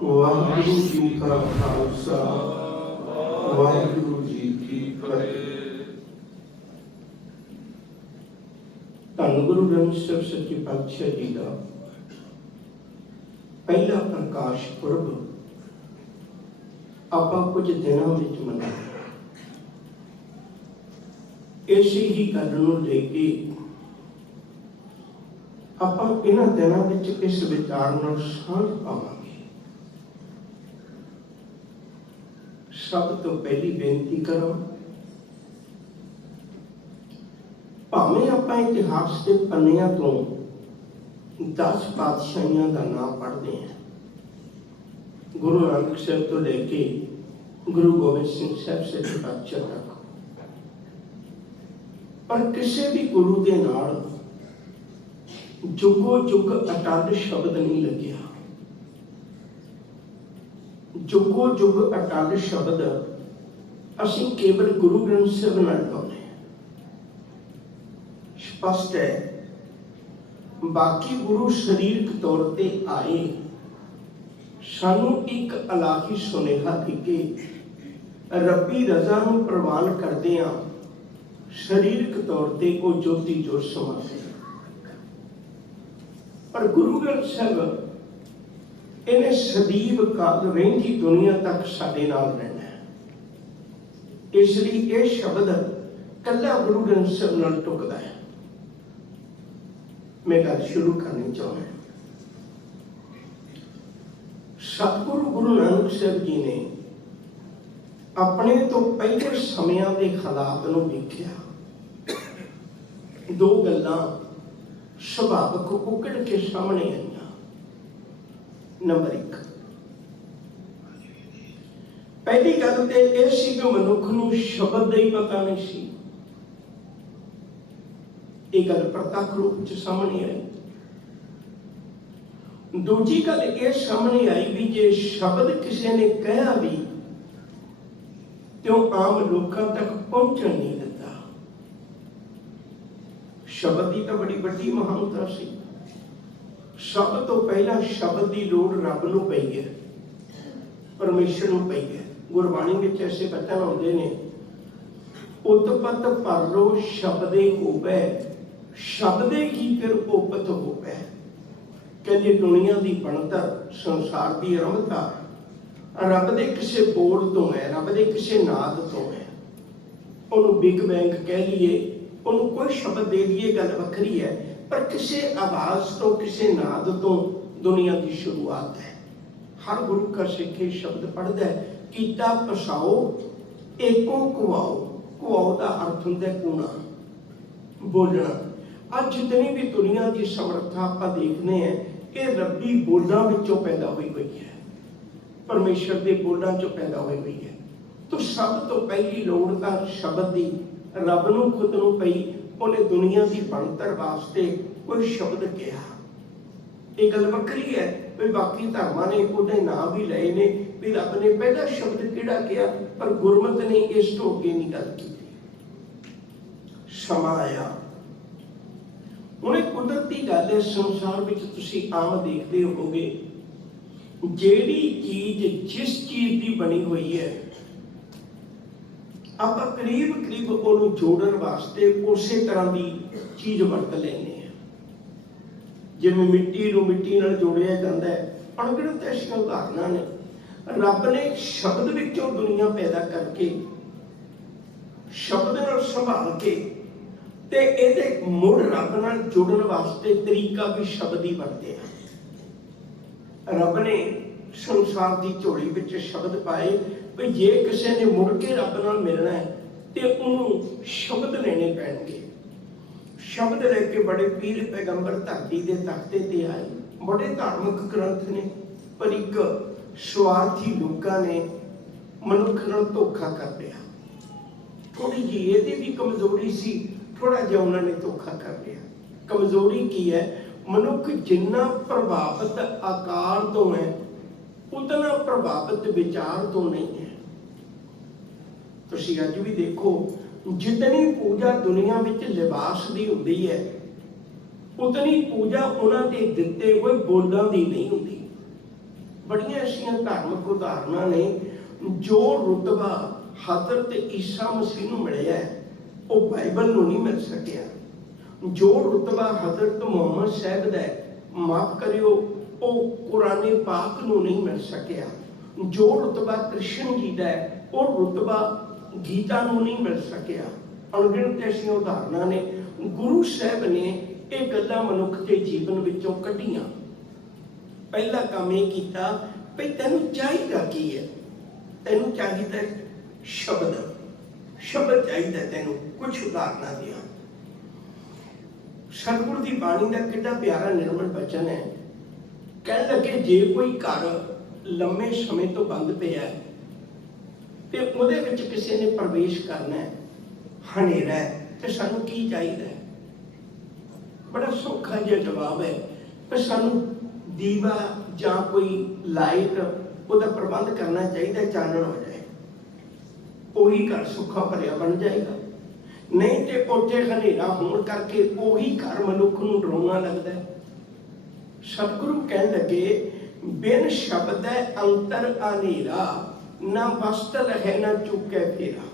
वाहिगुरु जी का खालसा वाहिगुरु जी की फतेह। धन गुरु ग्रंथ ਸਾਹਿਬ सच्चे पातशाह जी का पहला प्रकाश पुरब ਆਪਾਂ कुछ दिनों ਵਿੱਚ ਮਨਾਇਆ। ਇਸੇ ਹੀ ਗੱਲ ਨੂੰ ਲੈ ਕੇ ਆਪਾਂ ਇਹਨਾਂ ਦਿਨਾਂ ਵਿੱਚ ਇਸ ਵਿਚਾਰ ਨਾਲ ਸਾਂਝ ਪਾਵਾਂਗੇ। ਸਭ ਤੋਂ ਪਹਿਲੀ ਬੇਨਤੀ ਕਰਾਂ, ਭਾਵੇਂ ਆਪਾਂ ਇਤਿਹਾਸ ਦੇ ਪੰਨਿਆਂ ਤੋਂ 10 ਪਾਤਸ਼ਾਹੀਆਂ ਦਾ ਨਾਮ ਪੜ੍ਹਦੇ ਹਾਂ, ਗੁਰੂ ਨਾਨਕ ਸਾਹਿਬ ਤੋਂ ਲੈ ਕੇ ਗੁਰੂ ਗੋਬਿੰਦ ਸਿੰਘ ਸਾਹਿਬ ਸੱਚੇ ਪਾਤਸ਼ਾਹ ਤੱਕ, ਪਰ ਕਿਸੇ ਵੀ ਗੁਰੂ ਦੇ ਨਾਲ ਜੁਗੋ ਜੁਗ ਅਟੱਲ ਸ਼ਬਦ ਨਹੀਂ ਲੱਗਿਆ। ਜੁਗੋ ਜੁਗ ਅਟੱਲ ਸ਼ਬਦ ਅਸੀਂ ਕੇਵਲ ਗੁਰੂ ਗ੍ਰੰਥ ਸਾਹਿਬ ਨਾਲ ਲਾਉਂਦੇ ਹਾਂ। ਸਪਸ਼ਟ ਹੈ, ਬਾਕੀ ਗੁਰੂ ਸਰੀਰਕ ਤੌਰ ਤੇ ਆਏ, ਸਾਨੂੰ ਇੱਕ ਇਲਾਹੀ ਸੁਨੇਹਾ ਦੇ ਕੇ ਰੱਬੀ ਰਜ਼ਾ ਨੂੰ ਪ੍ਰਵਾਨ ਕਰਦੇ ਹਾਂ। ਸਰੀਰਕ ਤੌਰ ਤੇ ਉਹ ਜੋਤੀ ਜੋਤ ਸਮਾ ਗਏ, ਪਰ ਗੁਰੂ ਗ੍ਰੰਥ ਸਾਹਿਬ ਇਹਨੇ ਸਦੀਵ ਕਾਲ ਰਹਿੰਦੀ ਦੁਨੀਆ ਤੱਕ ਸਾਡੇ ਨਾਲ ਰਹਿਣਾ ਹੈ। ਇਸ ਲਈ ਇਹ ਸ਼ਬਦ ਕੱਲਾ ਗੁਰੂ ਗ੍ਰੰਥ ਸਾਹਿਬ ਨਾਲ ਟੁਕਦਾ ਹੈ। ਮੈਂ ਗੱਲ ਸ਼ੁਰੂ ਕਰਨੀ ਚਾਹੁੰਦਾ। ਸਤਿਗੁਰੂ ਗੁਰੂ ਨਾਨਕ ਸਾਹਿਬ ਜੀ ਨੇ ਆਪਣੇ ਤੋਂ ਪਹਿਲੇ ਸਮਿਆਂ ਦੇ ਹਾਲਾਤ ਨੂੰ ਵੇਖਿਆ। ਦੋ ਗੱਲਾਂ ਸੁਭਾਵਿਕ ਉਕੜ ਕੇ ਸਾਹਮਣੇ ਆਈਆਂ। ਨੰਬਰ 1, ਪਹਿਲੀ ਗੱਲ ਤੇ ਇਹ ਸੀ ਕਿ ਮਨੁੱਖ ਨੂੰ ਸ਼ਬਦ ਦਾ ਹੀ ਪਤਾ ਨਹੀਂ ਸੀ। ਇਹ ਗੱਲ ਪ੍ਰਤੱਖ ਰੂਪ ਚ ਸਾਹਮਣੇ ਆਈ। ਦੂਜੀ ਗੱਲ ਇਹ ਸਾਹਮਣੇ ਆਈ ਵੀ ਜੇ ਸ਼ਬਦ ਕਿਸੇ ਨੇ ਕਹਿਆ ਵੀ ਤੇ ਉਹ ਆਮ ਲੋਕਾਂ ਤੱਕ ਪਹੁੰਚਣ ਨਹੀਂ ਦਿੰਦਾ। ਸ਼ਬਦ ਦੀ ਤਾਂ ਬੜੀ ਵੱਡੀ ਮਹਾਨਤਾ ਸੀ। ਸਭ ਤੋਂ ਪਹਿਲਾਂ ਸ਼ਬਦ ਦੀ ਲੋੜ ਰੱਬ ਨੂੰ ਪਈ ਹੈ, ਪਰਮੇਸ਼ਰ ਨੂੰ ਪਈ ਹੈ। ਗੁਰਬਾਣੀ ਵਿੱਚ ਐਸੇ ਬਚਨ ਆਉਂਦੇ ਨੇ, ਉਤਪਤ ਪਰਲੋ ਸ਼ਬਦੇ ਹੋਵੇ, ਸ਼ਬਦੇ ਹੀ ਫਿਰ ਉਪਤ ਹੋਵੇ। ਕਹਿੰਦੇ ਦੁਨੀਆ ਦੀ ਬਣਤਰ, ਸੰਸਾਰ ਦੀ ਆਰੰਭਤਾ ਰੱਬ ਦੇ ਕਿਸੇ ਬੋਲ ਤੋਂ ਹੈ, ਰੱਬ ਦੇ ਕਿਸੇ ਨਾਦ ਤੋਂ ਹੈ। ਉਹਨੂੰ ਬਿਗ ਬੈਂਗ ਕਹਿ ਲਈਏ, ਉਹਨੂੰ ਕੋਈ ਸ਼ਬਦ ਦੇ ਦਈਏ, ਗੱਲ ਵੱਖਰੀ ਹੈ, ਪਰ ਕਿਸੇ ਆਵਾਜ਼ ਤੋਂ, ਕਿਸੇ ਨਾਦ ਤੋਂ ਦੁਨੀਆ ਦੀ ਸ਼ੁਰੂਆਤ ਹੈ। ਹਰ ਗੁਰੂ ਕਾ ਸਿੱਖ ਇਹ ਸ਼ਬਦ ਪੜ੍ਹਦਾ ਹੈ, ਕੀਤਾ ਪਸਾਓ ਏਕੋ ਕੁਆਓ। ਕੁਆਓ ਦਾ ਅਰਥ ਹੁੰਦਾ ਕੂਣਾ, ਬੋਲਣਾ। ਅੱਜ ਜਿਤਨੀ ਵੀ ਦੁਨੀਆ ਦੀ ਸਮਰੱਥਾ ਆਪਾਂ ਦੇਖਦੇ ਹਾਂ, ਇਹ ਰੱਬੀ ਬੋਲਾਂ ਵਿੱਚੋਂ ਪੈਦਾ ਹੋਈ ਹੈ, ਪਰਮੇਸ਼ਰ ਦੇ ਬੋਲਾਂ ਚੋਂ ਪੈਦਾ ਹੋਈ ਹੈ। ਤਾਂ ਸਭ ਤੋਂ ਪਹਿਲੀ ਲੋੜ ਤਾਂ ਸ਼ਬਦ ਦੀ ਰੱਬ ਨੂੰ ਖੁਦ ਨੂੰ ਪਈ। ਉਹਨੇ ਦੁਨੀਆ ਦੀ ਬਣਤਰ ਵਾਸਤੇ ਕੋਈ ਸ਼ਬਦ ਕਿਹਾ। ਇਹ ਗੱਲ ਵੱਖਰੀ ਹੈ ਵੀ ਬਾਕੀ ਧਰਮਾਂ ਨੇ ਉਹਦੇ ਨਾਂ ਵੀ ਲਏ ਨੇ ਵੀ ਰੱਬ ਨੇ ਪਹਿਲਾ ਸ਼ਬਦ ਕਿਹੜਾ ਕਿਹਾ, ਪਰ ਗੁਰਮਤਿ ਨੇ ਇਸ ਤੋਂ ਅੱਗੇ ਨਹੀਂ ਗੱਲ ਕੀਤੀ। ਸਮਾਂ ਆਇਆ। ਹੁਣ ਇਹ ਕੁਦਰਤੀ ਗੱਲ ਹੈ, ਸੰਸਾਰ ਵਿੱਚ ਤੁਸੀਂ ਆਮ ਦੇਖਦੇ ਹੋਵੋਗੇ, ਜਿਹੜੀ ਚੀਜ਼ ਜਿਸ ਚੀਜ਼ ਦੀ ਬਣੀ ਹੋਈ ਹੈ, ਆਪਾਂ ਕਰੀਬ ਕਰੀਬ ਉਹਨੂੰ ਜੋੜਨ ਵਾਸਤੇ ਉਸੇ ਤਰ੍ਹਾਂ ਦੀ ਚੀਜ਼ ਵਰਤ ਲੈਂਦੇ ਹਾਂ। ਜਿਵੇਂ ਮਿੱਟੀ ਨੂੰ ਮਿੱਟੀ ਨਾਲ ਜੋੜਿਆ ਜਾਂਦਾ ਹੈ, ਅਣਗਿਣਤ ਐਸੀਆਂ ਉਦਾਹਰਨਾਂ ਨੇ। ਰੱਬ ਨੇ ਸ਼ਬਦ ਵਿੱਚੋਂ ਦੁਨੀਆ ਪੈਦਾ ਕਰਕੇ, ਸ਼ਬਦ ਨਾਲ ਸੰਭਾਲ ਕੇ, ਤੇ ਇਹਦੇ ਮੁੜ ਰੱਬ ਨਾਲ ਜੁੜਨ ਵਾਸਤੇ ਤਰੀਕਾ ਵੀ ਸ਼ਬਦ ਹੀ ਵਰਤਿਆ। ਰੱਬ ਨੇ ਸੰਸਾਰ ਦੀ ਝੋਲੀ ਵਿੱਚ ਸ਼ਬਦ ਪਾਏ ਵੀ ਜੇ ਕਿਸੇ ਨੇ ਮੁੜ ਕੇ ਰੱਬ ਨਾਲ ਮਿਲਣਾ ਹੈ ਤੇ ਉਹਨੂੰ ਸ਼ਬਦ ਲੈਣੇ ਪੈਣਗੇ। ਸ਼ਬਦ ਲੈ ਕੇ ਬੜੇ ਪੀਰ ਪੈਗੰਬਰ ਧਰਤੀ ਦੇ ਤਖਤੇ ਤੇ ਆਏ। ਬੜੇ ਧਾਰਮਿਕ ਗ੍ਰੰਥ ਨੇ, ਪਰ ਇੱਕ ਸਵਾਰਥੀ ਲੋਕਾਂ ਨੇ ਮਨੁੱਖ ਨਾਲ ਧੋਖਾ ਕਰ ਲਿਆ। ਥੋੜੀ ਜਿਹੀ ਇਹਦੀ ਵੀ ਕਮਜ਼ੋਰੀ ਸੀ, ਥੋੜਾ ਜਿਹਾ ਉਹਨਾਂ ਨੇ ਧੋਖਾ ਕਰ ਲਿਆ। ਕਮਜ਼ੋਰੀ ਕੀ ਹੈ? ਮਨੁੱਖ ਜਿੰਨਾ ਪ੍ਰਭਾਵਿਤ ਆਕਾਰ ਤੋਂ ਹੈ, ਉਤਨਾ ਪ੍ਰਭਾਵਿਤ ਵਿਚਾਰ ਤੋਂ ਨਹੀਂ ਹੈ। ਤੁਸੀਂ ਅੱਜ ਵੀ ਦੇਖੋ, ਜਿਤਨੀ ਪੂਜਾ ਦੁਨੀਆ ਵਿੱਚ ਲਿਬਾਸ ਦੀ ਹੁੰਦੀ ਹੈ, ਉਤਨੀ ਪੂਜਾ ਉਹਨਾਂ ਦੇ ਦਿੱਤੇ ਹੋਏ ਬੋਲਾਂ ਦੀ ਨਹੀਂ ਹੁੰਦੀ। बड़ियां ऐसियां धार्मिक उदाहरणा ने जो रुतबा हज़रत ईसा मसीह नूं मिलिया है वो बाइबल नूं नहीं मिल सकिया। जो रुतबा हज़रत मुहम्मद साहब दा है, माफ करियो, वो कुराने पाक नूं नहीं मिल सकिया। जो रुतबा कृष्ण जी दा है वो रुतबा गीता नूं नहीं मिल सकिया। अणगिणत ऐसियां उदाहरणा ने गुरु साहब ने ये गल्लां मनुख के जीवन विचों कढियां। पहला काम ये कीता भी तैनूं चाहीदा की है? तैनूं चाहीदा शब्द, शब्द चाहीदा तैनूं। कुछ उदाहरणा दियां। सतगुरु की बाणी का कितना प्यारा निर्मल वचन है। कह लगे जे कोई घर लंबे समय तो बंद पिया है ते उहदे विच किसी ने प्रवेश करना है, हनेरा है, तो सानू की चाहिए? बड़ा सौखा जिहा जवाब है कि सानू दीवा जां कोई लाइट उहदा प्रबंध करना चाहिए, चानण हो जाए, वही घर सुखा भरिया बन जाएगा। नहीं तो उत्थे हनेरा होने करके वही घर मनुख नूं डराउणा लगदा है। सतगुरु कह लगे बिन शब्द अंतर अनेरा, ना वस्त्र है ना चुके फेरा।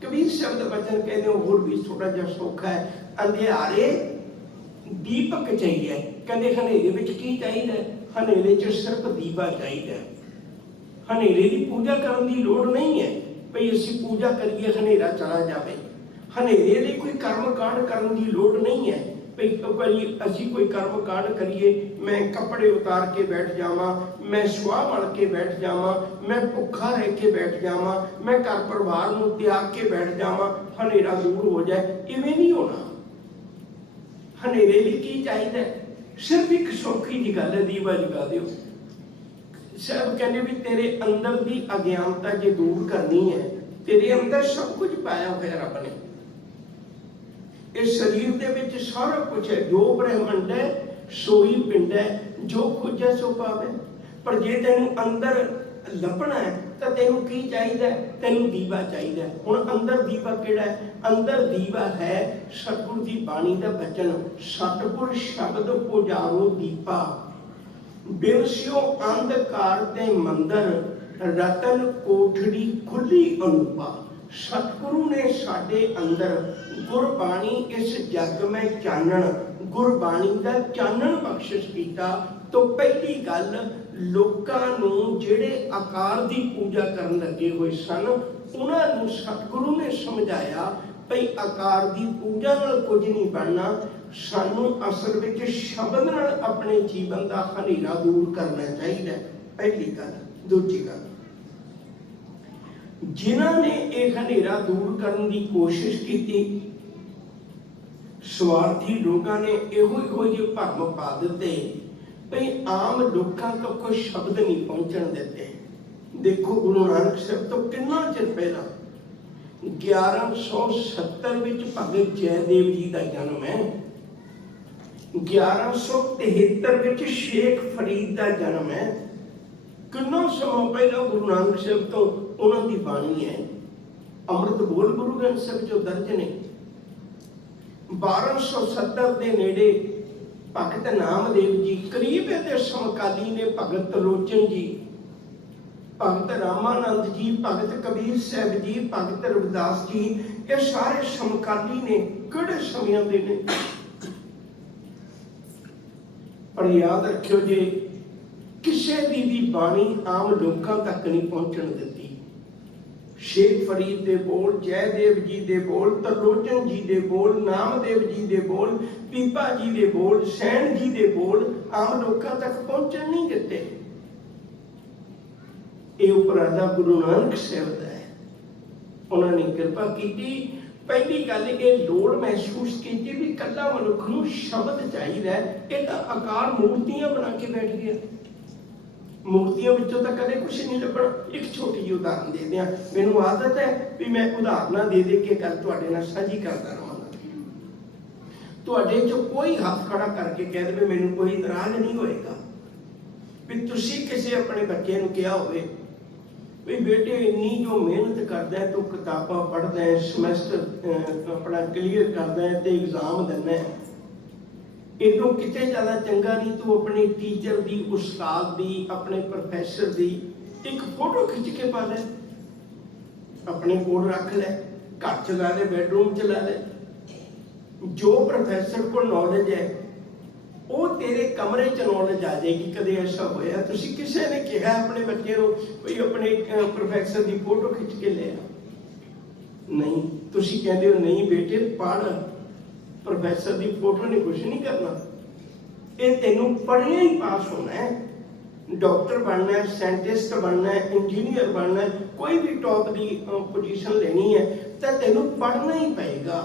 कबीर शब्द वचन कहते होर भी थोड़ा जिहा सौखा है। अंधियारे दीपक चाहिए, कहते हनेरे विच की चाहिए? हनेरे च सिर्फ दीपा चाहिए। हनेरे की पूजा करने की लोड़ नहीं है भई असीं पूजा करिए हनेरा चला जाए। हनेरे लिए कोई कर्म कांड करने की लोड़ नहीं है भाई असी कोई कर्म कांड करिए, मैं कपड़े उतार के बैठ जावा, मैं सुआह मल के बैठ जावा, मैं भुखा रह के बैठ जावा, मैं घर परिवार नूं त्याग के बैठ जावा, हनेरा दूर हो जाए। इवें नहीं होना। हनेरे लिए की चाहिए? सिर्फ एक सौखी जी गल है, दीवा जगा दिओ। साहब कहते भी तेरे अंदर की अज्ञानता जे दूर करनी है, तेरे अंदर सब कुछ पाया हुआ रब ने। इस शरीर दे विच सारा कुछ है, जो ब्रह्मंड है सोई पिंड है, जो खोजे सो पावे। पर जे तेनू अंदर लभना है तो तेनू की चाहिए? तेनू दीवा चाहिए। हुण अंदर दीवा किहड़ा है? अंदर दीवा है सतगुरु की बाणी का वचन, सतगुर शब्द पुजारो दीपा, बिरसियो अंधकार ते मंदर, रतन कोठड़ी खुली अनूपा। सतगुरु ने साडे अंदर गुरबाणी इस जग में चानण, गुरबाणी का चानण बख्शिश किया। तो पहली गल लोकां नूं जिहड़े आकार की पूजा करन लगे हुए सन, उन्हां नूं सतगुरु ने समझाया भई आकार की पूजा नाल कुछ नहीं बनना, सानू असल विच शब्द नाल अपने जीवन का हनेरा दूर करना चाहिए। पहली गल। दूजी गल, जिन्हां ने यह हनेरा दूर करने की कोशिश की, स्वार्थी लोगों ने इहो जे भरम पा दिते भई आम लोगों तक कोई शब्द नहीं पहुंचण दिते। देखो गुरु नानक साहब तो कितना चिर पहला 1170 विच भगत जयदेव जी का जन्म है, 1173 विच शेख फरीद का जन्म है। कितना समय पहला गुरु नानक साहब तो उन्होंने बाणी है। अमृत बोल गुरु ग्रंथ साहब जो दर्ज ने। 1270 के नेड़े भगत नामदेव जी, करीब इहदे समकाली ने भगत लोचन जी, भगत रामानंद जी, भगत कबीर साहब जी, भगत रविदास जी, ये सारे समकाली ने। किहड़े समय दे ने? पर याद रखियो जे किसी की भी बाणी आम लोगों तक नहीं पहुंचण दित्ती। शेख फरीद दे बोल, जयदेव जी दे बोल, तरलोचन जी दे बोल, नामदेव जी दे बोल, पीपा जी दे बोल, सैन जी दे बोल आम लोगों तक पहुंचण नहीं दिते। ये उपराधा गुरु नानक साहब दा है। उन्होंने कृपा की। पहली गल ये लोड़ महसूस की भी कला मनुख नूं शब्द चाहिए। ये तो आकार मूर्तियां बना के बैठ गया। मूर्तियों विचों तो कदे कुछ नहीं लभना। एक छोटी जी उदाहरण दे दियां। मैनूं आदत है भी मैं उदाहरणा दे दे के गल तुहाडे नाल साझी करदा रहांगा। तुहाडे चों कोई हाथ खड़ा करके कह दे मैनूं कोई इतराज नहीं होएगा भी तुसीं किसी अपने बच्चे नूं कहा होवे भी बेटे इन्नी जो मेहनत करदा है, तू किताबां पढ़दा है, समैस्टर अपना क्लीयर करदा है ते एग्जाम दिंदा है, इदों किते ज़्यादा चंगा नहीं तू अपने टीचर दी, उस्ताद दी, अपने प्रोफैसर दी एक फोटो खिंच के पा ले, अपने कोल रख ले, घर च ला ले, बैडरूम च ला ले। जो प्रोफैसर को नॉलेज है वो तेरे कमरे च नॉलेज आ जाएगी। कदे ऐसा होया तुसी किसी ने कहा अपने बच्चे को कोई अपने प्रोफैसर की फोटो खिंच के ले आ? नहीं, तुसी कहते हो नहीं बेटे पढ़, प्रोफैसर की फोटो ने कुछ नहीं करना। ये तेनों पढ़िया ही पास होना है, डॉक्टर बनना है, साइंटिस्ट बनना है, इंजीनियर बनना है, कोई भी टॉप की पोजीशन लेनी है तो तेनों पढ़ना ही पएगा।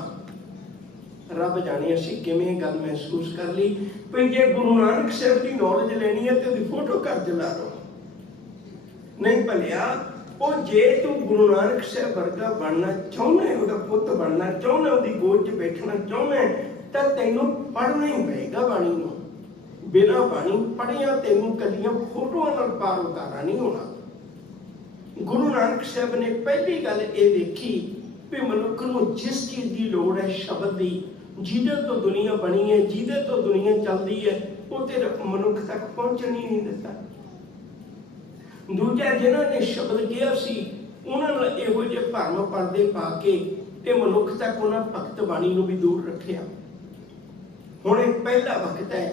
रब जाने असी किवें गल महसूस कर ली भी जे गुरु नानक साहब की नॉलेज लेनी है तो फोटो घर च ला लो। नहीं भलिया वो जे तू गुरु नानक साहब वर्गा बनना चाहना है, उसका पुत बनना चाहना, उसकी गोद च बैठना चाहना है तो तेनों पढ़ना ही पएगा बाणी नूं। बिना बाणी पढ़िया तेनों कलियां फोटोआं नाल पार उतारा नहीं होना। गुरु नानक साहब ने पहली गल ये देखी भी मनुख नूं जिस चीज़ की लोड़ है शब्द की, जिहदे तो दुनिया बनी है, जिहदे तो दुनिया चलती है, वो ते मनुख तक पहुंचण ही नहीं दिता। दूजा जिन्होंने शब्द किया सी उन्होंने इहो जिहे भरम पर्दे पा के ते मनुख तक उन्होंने भगत बाणी नूं भी दूर रखिया। हुण एक पहला वक्त है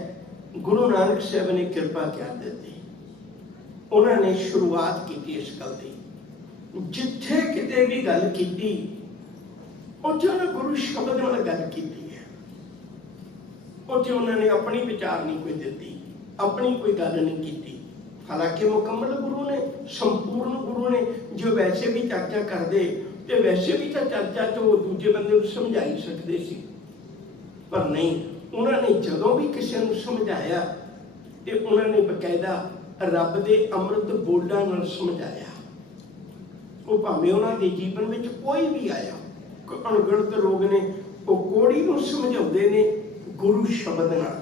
गुरु नानक साहब ने कृपा कर दी, उन्होंने शुरुआत की इस गल की, जिथे किते भी गल की उन्होंने गुरु शब्द नाल गल की है। उत्थे उन्होंने अपनी विचार नहीं कोई दी, अपनी कोई गल नहीं की। हालांकि मुकम्मल गुरु ने, संपूर्ण गुरु ने, जो वैसे भी चर्चा करते तो वैसे भी तो चर्चा तो दूजे बंदे को समझा ही सकते सी, पर नहीं, उन्होंने जदों भी किसी को समझाया तो उन्होंने बकायदा रब के अमृत बोलों नाल समझाया। वो भावें उन्होंने जीवन में कोई भी आया, अणगिणत लोग ने वो कोड़ी को समझाते ने गुरु शब्द नाल,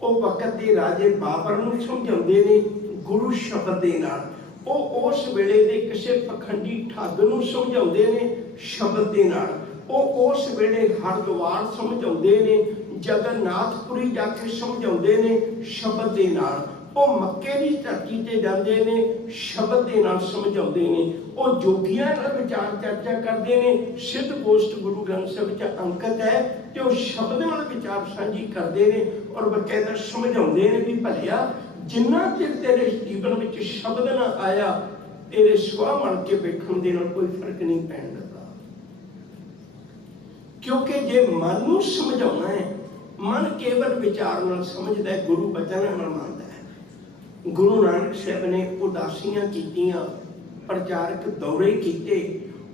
वो वक्त के राजे बाबर नूं समझाते ने गुरु शब्द दे नाल, वो उस वेले दे किसी पखंडी ठग नूं समझाते ने शब्द दे नाल, वो उस वेले हरद्वार समझाते ने, जगन्नाथपुरी जाके समझाते ने शब्द दे नाल, वो मक्के की धरती से जाते ने शब्द के नाल समझाते ने, वो जोगियां नाल विचार चर्चा करते हैं। सिद्ध गोष्ठ गुरु ग्रंथ साहिब च अंकित है तो शब्द नाल विचार साझी करते हैं और बकायदा समझाते हैं भी भलिया जिन्ना चिर तेरे जीवन में शब्द ना आया तेरे सुआ मन के बैठण दे नाल कोई फर्क नहीं पैण लगा। क्योंकि जे मन नूं समझाउणा है, मन केवल विचार नाल समझदा है, गुरु बचन नाल मनदा है। गुरु नानक साहब ने उदासियां कीतियां, प्रचारक दौरे कीते,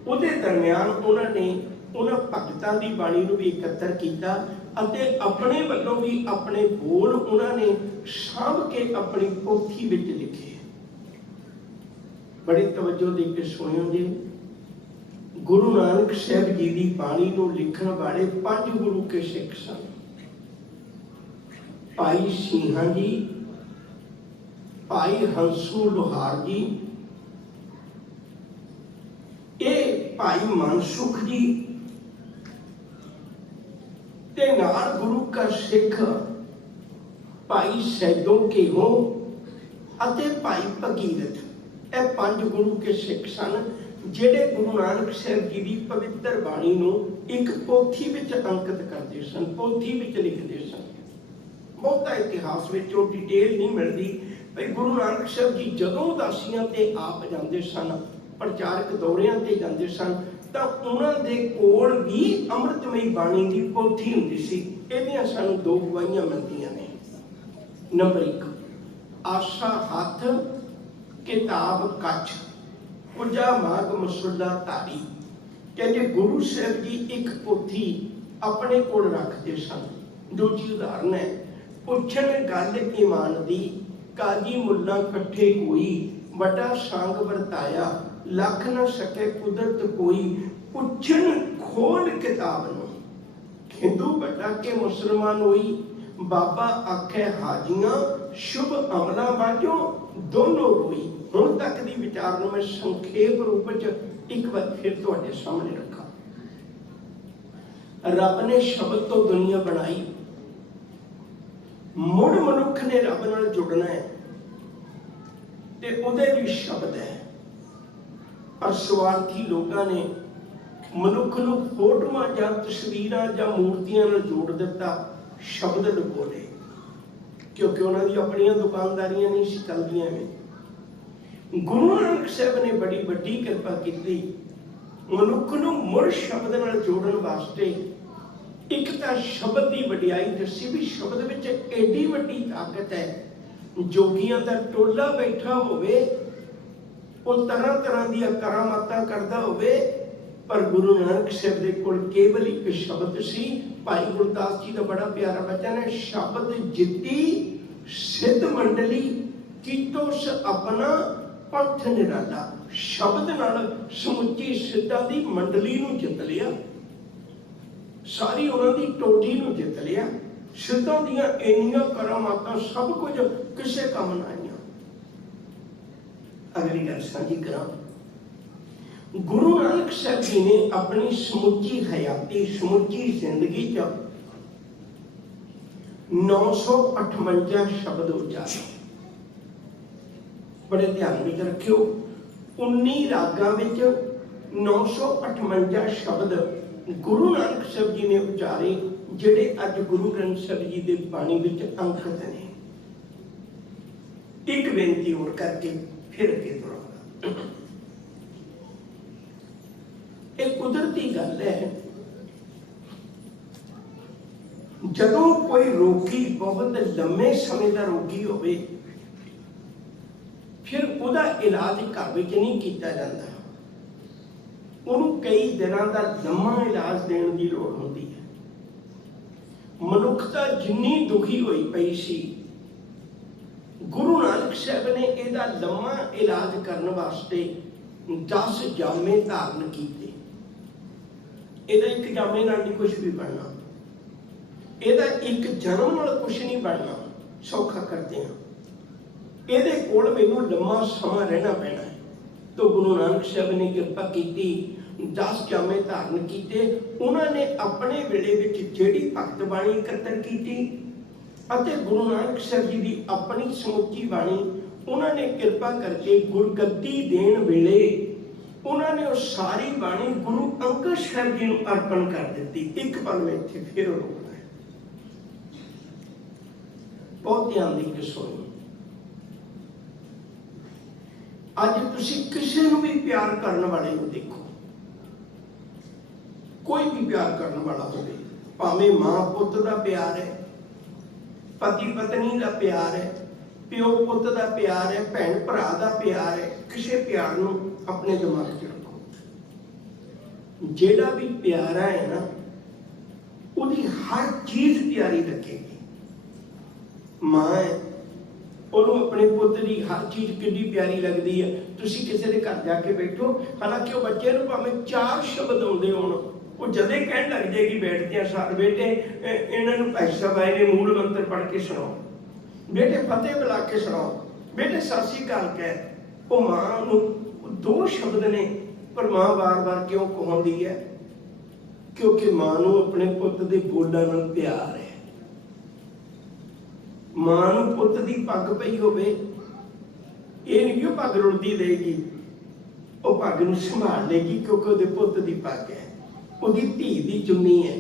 उहदे दरमियान उन्होंने उन्हां भगतां दी बाणी नूं भी इकत्तर कीता अते अपने वल्लों भी अपने बोल उन्होंने साभ के अपनी पोथी विच लिखे। बड़ी तवज्जो दे के सुनियो जी, गुरु नानक साहब जी की बाणी नूं लिखण वाले 5 गुरु के सिख सन। भाई सिंहा जी, भाई हंसू लोहार जी, ये भाई मनसुख जी, ते नाल गुरु का सिख भाई सैदों के हो अते भाई भगीरथ। ये 5 गुरु के सिख सन जिहड़े गुरु नानक साहब जी की पवित्र बाणी नूं एक पोथी विच अंकित करते सन, पोथी विच लिखते सन। बहुता इतिहास में डिटेल नहीं मिलती भाई गुरु नानक साहब जी जदों उदासियां ते आप जाते सन, प्रचारक दौरियां ते जाते सन, तो उन्होंने कोल भी अमृतमई बाणी की पोथी हुंदी सी। इहदियां सानूं 2 गवाहियां मिलदियां ने। नंबर 1, आशा हथ किताब कच्छ कुजा माग मसुला धारी। कहते गुरु साहब जी एक पोथी अपने कोल रखते सन। दूजी उदाहरण है, पुछण गल ईमान दी काजी मुल्ला कट्ठे कोई, बड़ा सांग वरताया लख न सके कुदरत कोई। पुछण खोल किताब नूं हिंदू बड़ा के मुसलमान होई, बाबा आखे हाजियां शुभ अमला बाजो दोनों रोई। हुण तक दी विचार नूं मैं संखेप रूप च एक बार फिर तुहाडे सामने रखा। रब ने शब्द तो दुनिया बनाई, ਮੁੜ ਮਨੁੱਖ ਨੇ ਰੱਬ ਨਾਲ ਜੁੜਨਾ ਹੈ ਤੇ ਉਹਦੇ ਵੀ ਸ਼ਬਦ ਹੈ। ਪਰ ਸਵਾਰਥੀ ਲੋਕਾਂ ਨੇ ਮਨੁੱਖ ਨੂੰ ਫੋਟੋਆਂ ਜਾਂ ਤਸਵੀਰਾਂ ਜਾਂ ਮੂਰਤੀਆਂ ਨਾਲ ਜੋੜ ਦਿੱਤਾ, ਸ਼ਬਦ ਲੁਕੋਲੇ, ਕਿਉਂਕਿ ਉਹਨਾਂ ਦੀ ਆਪਣੀਆਂ ਦੁਕਾਨਦਾਰੀਆਂ ਨਹੀਂ ਸੀ ਚੱਲਦੀਆਂ ਨੇ। ਗੁਰੂ ਨਾਨਕ ਸਾਹਿਬ ਨੇ ਬੜੀ ਵੱਡੀ ਕਿਰਪਾ ਕੀਤੀ, ਮਨੁੱਖ ਨੂੰ ਮੁੜ ਸ਼ਬਦ ਨਾਲ ਜੋੜਨ ਵਾਸਤੇ ਇੱਕ ਤਾਂ ਸ਼ਬਦ ਦੀ ਵਡਿਆਈ ਦੱਸੀ ਵੀ ਸ਼ਬਦ ਵਿੱਚ ਏਡੀ ਵੱਡੀ ਤਾਕਤ ਹੈ। ਜੋਗੀਆਂ ਦਾ ਟੋਲਾ ਬੈਠਾ ਹੋਵੇ, ਉਹ ਤਰ੍ਹਾਂ ਤਰ੍ਹਾਂ ਦੀਆਂ ਕਰਾਮਾਤਾਂ ਕਰਦਾ ਹੋਵੇ, ਪਰ ਗੁਰੂ ਨਾਨਕ ਸਾਹਿਬ ਦੇ ਕੋਲ ਕੇਵਲ ਇੱਕ ਸ਼ਬਦ ਸੀ। ਭਾਈ ਗੁਰਦਾਸ ਜੀ ਦਾ ਬੜਾ ਪਿਆਰਾ ਬਚਨ ਹੈ, ਸ਼ਬਦ ਜਿੱਤੀ ਸਿੱਧ ਮੰਡਲੀ ਕੀਤੋਸ ਆਪਣਾ ਪੰਥ ਨਿਰਾਲਾ। ਸ਼ਬਦ ਨਾਲ ਸਮੁੱਚੀ ਸਿੱਧਾਂ ਦੀ ਮੰਡਲੀ ਨੂੰ ਜਿੱਤ ਲਿਆ, ਸਾਰੀ ਉਹਨਾਂ ਦੀ ਟੋਟੀ ਨੂੰ ਜਿੱਤ ਲਿਆ। ਸਿੱਧਾਂ ਦੀਆਂ ਇੰਨੀਆਂ ਕਰਾਮਾਤਾਂ ਸਭ ਕੁਝ ਕਿਸੇ ਕੰਮ ਨਾ ਆਈਆਂ। ਅਗਲੀ ਗੱਲ ਸਾਂਝੀ ਕਰਾਂ, ਗੁਰੂ ਨਾਨਕ ਸਾਹਿਬ ਜੀ ਨੇ ਆਪਣੀ ਸਮੁੱਚੀ ਹਯਾਤੀ, ਸਮੁੱਚੀ ਜ਼ਿੰਦਗੀ 'ਚ 958 ਸ਼ਬਦ ਉਚਾਰੇ। ਬੜੇ ਧਿਆਨ ਵਿੱਚ ਰੱਖਿਓ, 19 ਰਾਗਾਂ ਵਿੱਚ 958 ਸ਼ਬਦ ਗੁਰੂ ਨਾਨਕ ਸਾਹਿਬ ਜੀ ਨੇ ਉਚਾਰੇ, ਜਿਹੜੇ ਅੱਜ ਗੁਰੂ ਗ੍ਰੰਥ ਸਾਹਿਬ ਜੀ ਦੇ ਬਾਣੀ ਵਿੱਚ ਅੰਕਿਤ ਨੇ। ਇੱਕ ਬੇਨਤੀ ਹੋਰ ਕਰਕੇ ਫਿਰ ਅੱਗੇ ਤੁਰਾਂਗਾ। ਇਹ ਕੁਦਰਤੀ ਗੱਲ ਹੈ, ਜਦੋਂ ਕੋਈ ਰੋਗੀ ਬਹੁਤ ਲੰਮੇ ਸਮੇਂ ਦਾ ਰੋਗੀ ਹੋਵੇ, ਫਿਰ ਉਹਦਾ ਇਲਾਜ ਘਰ ਵਿੱਚ ਨਹੀਂ ਕੀਤਾ ਜਾਂਦਾ, ਉਹਨੂੰ ਕਈ ਦਿਨਾਂ ਦਾ ਲੰਮਾ ਇਲਾਜ ਦੇਣ ਦੀ ਲੋੜ ਹੁੰਦੀ ਹੈ। ਮਨੁੱਖਤਾ ਜਿੰਨੀ ਦੁਖੀ ਹੋਈ ਪਈ ਸੀ, ਗੁਰੂ ਨਾਨਕ ਸਾਹਿਬ ਨੇ ਇਹਦਾ ਲੰਮਾ ਇਲਾਜ ਕਰਨ ਵਾਸਤੇ 10 ਜਾਮੇ ਧਾਰਨ ਕੀਤੇ। ਇਹਦਾ ਇੱਕ ਜਾਮੇ ਨਾਲ ਨਹੀਂ ਕੁਛ ਵੀ ਬਣਨਾ, ਇਹਦਾ ਇੱਕ ਜਨਮ ਨਾਲ ਕੁਛ ਨਹੀਂ ਬਣਨਾ। ਸੌਖਾ ਕਰਦੇ ਹਾਂ, ਇਹਦੇ ਕੋਲ ਮੈਨੂੰ ਲੰਮਾ ਸਮਾਂ ਰਹਿਣਾ ਪੈਣਾ ਹੈ। ਤਾਂ ਗੁਰੂ ਨਾਨਕ ਸਾਹਿਬ ਨੇ ਕਿਰਪਾ ਕੀਤੀ, 10 ਜਾਮੇ ਧਾਰਨ ਕੀਤੇ। ਉਹਨਾਂ ਨੇ ਆਪਣੇ ਵੇਲੇ ਵਿੱਚ ਜਿਹੜੀ ਭਗਤ ਬਾਣੀ ਇਕੱਤਰ ਕੀਤੀ ਅਤੇ ਗੁਰੂ ਨਾਨਕ ਸਾਹਿਬ ਜੀ ਦੀ ਆਪਣੀ ਸਮੁੱਚੀ ਬਾਣੀ, ਉਹਨਾਂ ਨੇ ਕਿਰਪਾ ਕਰਕੇ ਗੁਰਗੱਦੀ ਦੇਣ ਵੇਲੇ ਉਹਨਾਂ ਨੇ ਉਹ ਸਾਰੀ ਬਾਣੀ ਗੁਰੂ ਅੰਗਦ ਸਾਹਿਬ ਜੀ ਨੂੰ ਅਰਪਣ ਕਰ ਦਿੱਤੀ। ਇੱਕ ਪਲ ਮੈਂ ਇੱਥੇ ਫਿਰ ਰੋਕਣਾ ਹੈ, ਬਹੁਤ ਧਿਆਨ ਦੇ ਕੇ ਸੁਣੋ। ਅੱਜ ਤੁਸੀਂ ਕਿਸੇ ਨੂੰ ਵੀ ਪਿਆਰ ਕਰਨ ਵਾਲੇ ਨੂੰ ਦੇਖੋ, ਕੋਈ ਵੀ ਪਿਆਰ ਕਰਨ ਵਾਲਾ ਹੋਵੇ, ਭਾਵੇਂ ਮਾਂ ਪੁੱਤ ਦਾ ਪਿਆਰ ਹੈ, ਪਤੀ ਪਤਨੀ ਦਾ ਪਿਆਰ ਹੈ, ਪਿਓ ਪੁੱਤ ਦਾ ਪਿਆਰ ਹੈ, ਭੈਣ ਭਰਾ ਦਾ ਪਿਆਰ ਹੈ, ਕਿਸੇ ਪਿਆਰ ਨੂੰ ਆਪਣੇ ਦਿਮਾਗ 'ਚ ਰੱਖੋ। ਜਿਹੜਾ ਵੀ ਪਿਆਰਾ ਹੈ ਨਾ, ਉਹਦੀ ਹਰ ਚੀਜ਼ ਪਿਆਰੀ ਲੱਗੇਗੀ। ਮਾਂ ਹੈ, ਉਹਨੂੰ ਆਪਣੇ ਪੁੱਤ ਦੀ ਹਰ ਚੀਜ਼ ਕਿੰਨੀ ਪਿਆਰੀ ਲੱਗਦੀ ਹੈ। ਤੁਸੀਂ ਕਿਸੇ ਦੇ ਘਰ ਜਾ ਕੇ ਬੈਠੋ, ਹਾਲਾਂਕਿ ਉਹ ਬੱਚੇ ਨੂੰ ਭਾਵੇਂ 4 ਸ਼ਬਦ ਆਉਂਦੇ ਹੋਣ, ਉਹ ਜਦੇ ਕਹਿਣ ਲੱਗ ਜਾਏਗੀ ਬੈਠਦਿਆਂ ਸਾਰ, ਬੇਟੇ ਇਹਨਾਂ ਨੂੰ ਭਾਈ ਸਾਹਿਬ ਆਏ ਨੇ, ਮੂਲ ਮੰਤਰ ਪੜ੍ਹ ਕੇ ਸੁਣਾਓ, ਬੇਟੇ ਫਤਿਹ ਬੁਲਾ ਕੇ ਸੁਣਾਓ, ਬੇਟੇ ਸਤਿ ਸ੍ਰੀ ਅਕਾਲ ਕਹਿ। ਉਹ ਮਾਂ ਨੂੰ 2 ਸ਼ਬਦ ਨੇ, ਪਰ ਮਾਂ ਵਾਰ-ਵਾਰ ਕਿਉਂ ਕਹਾਉਂਦੀ ਹੈ? ਕਿਉਂਕਿ ਮਾਂ ਨੂੰ ਆਪਣੇ ਪੁੱਤ ਦੇ ਬੋਲਾਂ ਨਾਲ ਪਿਆਰ ਹੈ। ਮਾਂ ਨੂੰ ਪੁੱਤ ਦੀ ਪੱਗ ਪਈ ਹੋਵੇ, ਇਹ ਨਹੀਂ ਕਿ ਉਹ ਪੱਗ ਰੁਲਦੀ ਦੇਗੀ, ਉਹ ਪੱਗ ਨੂੰ ਸੰਭਾਲ ਲੇਗੀ, ਕਿਉਂਕਿ ਉਹਦੇ ਪੁੱਤ ਦੀ ਪੱਗ ਹੈ, ਉਹਦੀ ਧੀ ਦੀ ਚੁੰਨੀ ਹੈ,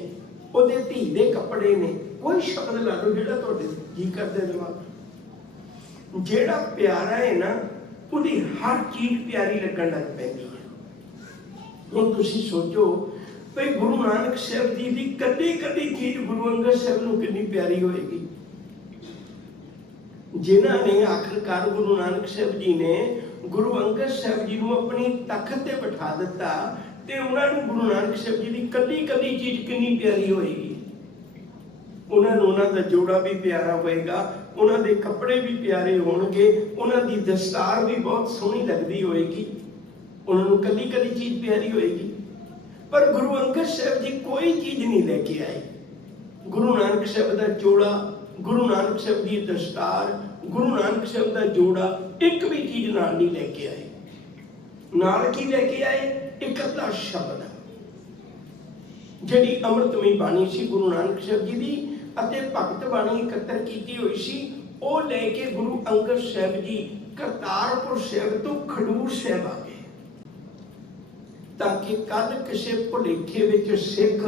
ਉਹਦੇ ਧੀ ਦੇ ਕੱਪੜੇ ਨੇ। ਕੋਈ ਸ਼ਬਦ ਲਾ ਲਓ ਜਿਹੜਾ ਤੁਹਾਡੇ ਜੀ ਕਰਦੇ ਦਿਮਾਗ। ਜਿਹੜਾ ਪਿਆਰਾ ਹੈ ਨਾ, ਉਹਦੀ ਹਰ ਚੀਜ਼ ਪਿਆਰੀ ਲੱਗਣ ਲੱਗ ਪੈਂਦੀ ਹੈ। ਹੁਣ ਤੁਸੀਂ ਸੋਚੋ ਭਈ ਗੁਰੂ ਨਾਨਕ ਸਾਹਿਬ ਜੀ ਦੀ ਕਦੀ ਕਦੀ ਚੀਜ਼ ਗੁਰੂ ਅੰਗਦ ਸਾਹਿਬ ਨੂੰ ਕਿੰਨੀ ਪਿਆਰੀ ਹੋਏਗੀ। ਜਿਨ੍ਹਾਂ ਨੇ ਆਖਰਕਾਰ ਗੁਰੂ ਨਾਨਕ ਸਾਹਿਬ ਜੀ ਨੇ ਗੁਰੂ ਅੰਗਦ ਸਾਹਿਬ ਜੀ ਨੂੰ ਆਪਣੀ ਤਖਤ ਤੇ ਬਿਠਾ ਦਿੱਤਾ, ਤੇ ਉਹਨਾਂ ਨੂੰ ਗੁਰੂ ਨਾਨਕ ਸਾਹਿਬ ਜੀ ਦੀ ਕਦੀ ਕਦੀ ਚੀਜ਼ ਕਿੰਨੀ ਪਿਆਰੀ ਹੋਏਗੀ। ਉਹਨਾਂ ਨੂੰ ਉਹਨਾਂ ਦਾ ਜੋੜਾ ਵੀ ਪਿਆਰਾ ਹੋਏਗਾ, ਉਹਨਾਂ ਦੇ ਕੱਪੜੇ ਵੀ ਪਿਆਰੇ ਹੋਣਗੇ, ਉਹਨਾਂ ਦੀ ਦਸਤਾਰ ਵੀ ਬਹੁਤ ਸੋਹਣੀ ਲੱਗਦੀ ਹੋਏਗੀ, ਉਹਨਾਂ ਨੂੰ ਕਦੀ ਕਦੀ ਚੀਜ਼ ਪਿਆਰੀ ਹੋਏਗੀ। ਪਰ ਗੁਰੂ ਅੰਗਦ ਸਾਹਿਬ ਜੀ ਕੋਈ ਚੀਜ਼ ਨਹੀਂ ਲੈ ਕੇ ਆਏ। ਗੁਰੂ ਨਾਨਕ ਸਾਹਿਬ ਦਾ ਜੋੜਾ, ਗੁਰੂ ਨਾਨਕ ਸਾਹਿਬ ਦੀ ਦਸਤਾਰ, ਗੁਰੂ ਨਾਨਕ ਸਾਹਿਬ ਦਾ ਜੋੜਾ, ਇੱਕ ਵੀ ਚੀਜ਼ ਨਾਲ ਨਹੀਂ ਲੈ ਕੇ ਆਏ। ਨਾਲ ਕੀ ਲੈ ਕੇ ਆਏ? ਇੱਕ ਅੱਧਾ ਸ਼ਬਦ, ਜਿਹੜੀ ਅੰਮ੍ਰਿਤਮਈ ਬਾਣੀ ਸੀ ਗੁਰੂ ਨਾਨਕ ਸਾਹਿਬ ਜੀ ਦੀ, ਅਤੇ ਭਗਤ ਬਾਣੀ ਇਕੱਤਰ ਕੀਤੀ ਹੋਈ ਸੀ, ਉਹ ਲੈ ਕੇ ਗੁਰੂ ਅੰਗਦ ਸਾਹਿਬ ਜੀ ਕਰਤਾਰਪੁਰ ਸਾਹਿਬ ਤੋਂ ਖਡੂਰ ਸਾਹਿਬ ਆ ਗਏ, ਤਾਂ ਕਿ ਕੱਲ ਕਿਸੇ ਭੁਲੇਖੇ ਵਿੱਚ ਸਿੱਖ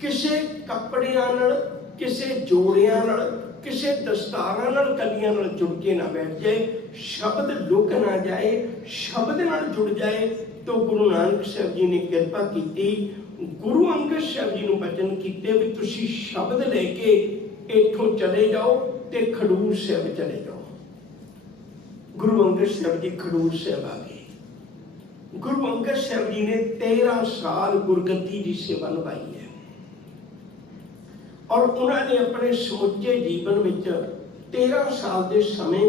ਕਿਸੇ ਕੱਪੜਿਆਂ ਨਾਲ, ਕਿਸੇ ਜੋੜਿਆਂ ਨਾਲ, ਕਿਸੇ ਦਸਤਾਰਾਂ ਨਾਲ, ਕਲੀਆਂ ਨਾਲ ਜੁੜ ਕੇ ਨਾ ਬੈਠ ਜਾਏ, ਸ਼ਬਦ ਲੁਕ ਨਾ ਜਾਏ, ਸ਼ਬਦ ਨਾਲ ਜੁੜ ਜਾਏ। तो गुरु नानक साहब जी ने कृपा की, गुरु अंगद साहब जी ने वचन किए भी तुसी शब्द लेके इथों चले जाओ ते खडूर साहब चले जाओ। गुरु अंगद साहब जी खडूर साहब आ गए। गुरु अंगद साहब जी ने 13 साल गुरगद्दी की सेवा निभाई है और उन्होंने अपने समुचे जीवन में 13 साल के समय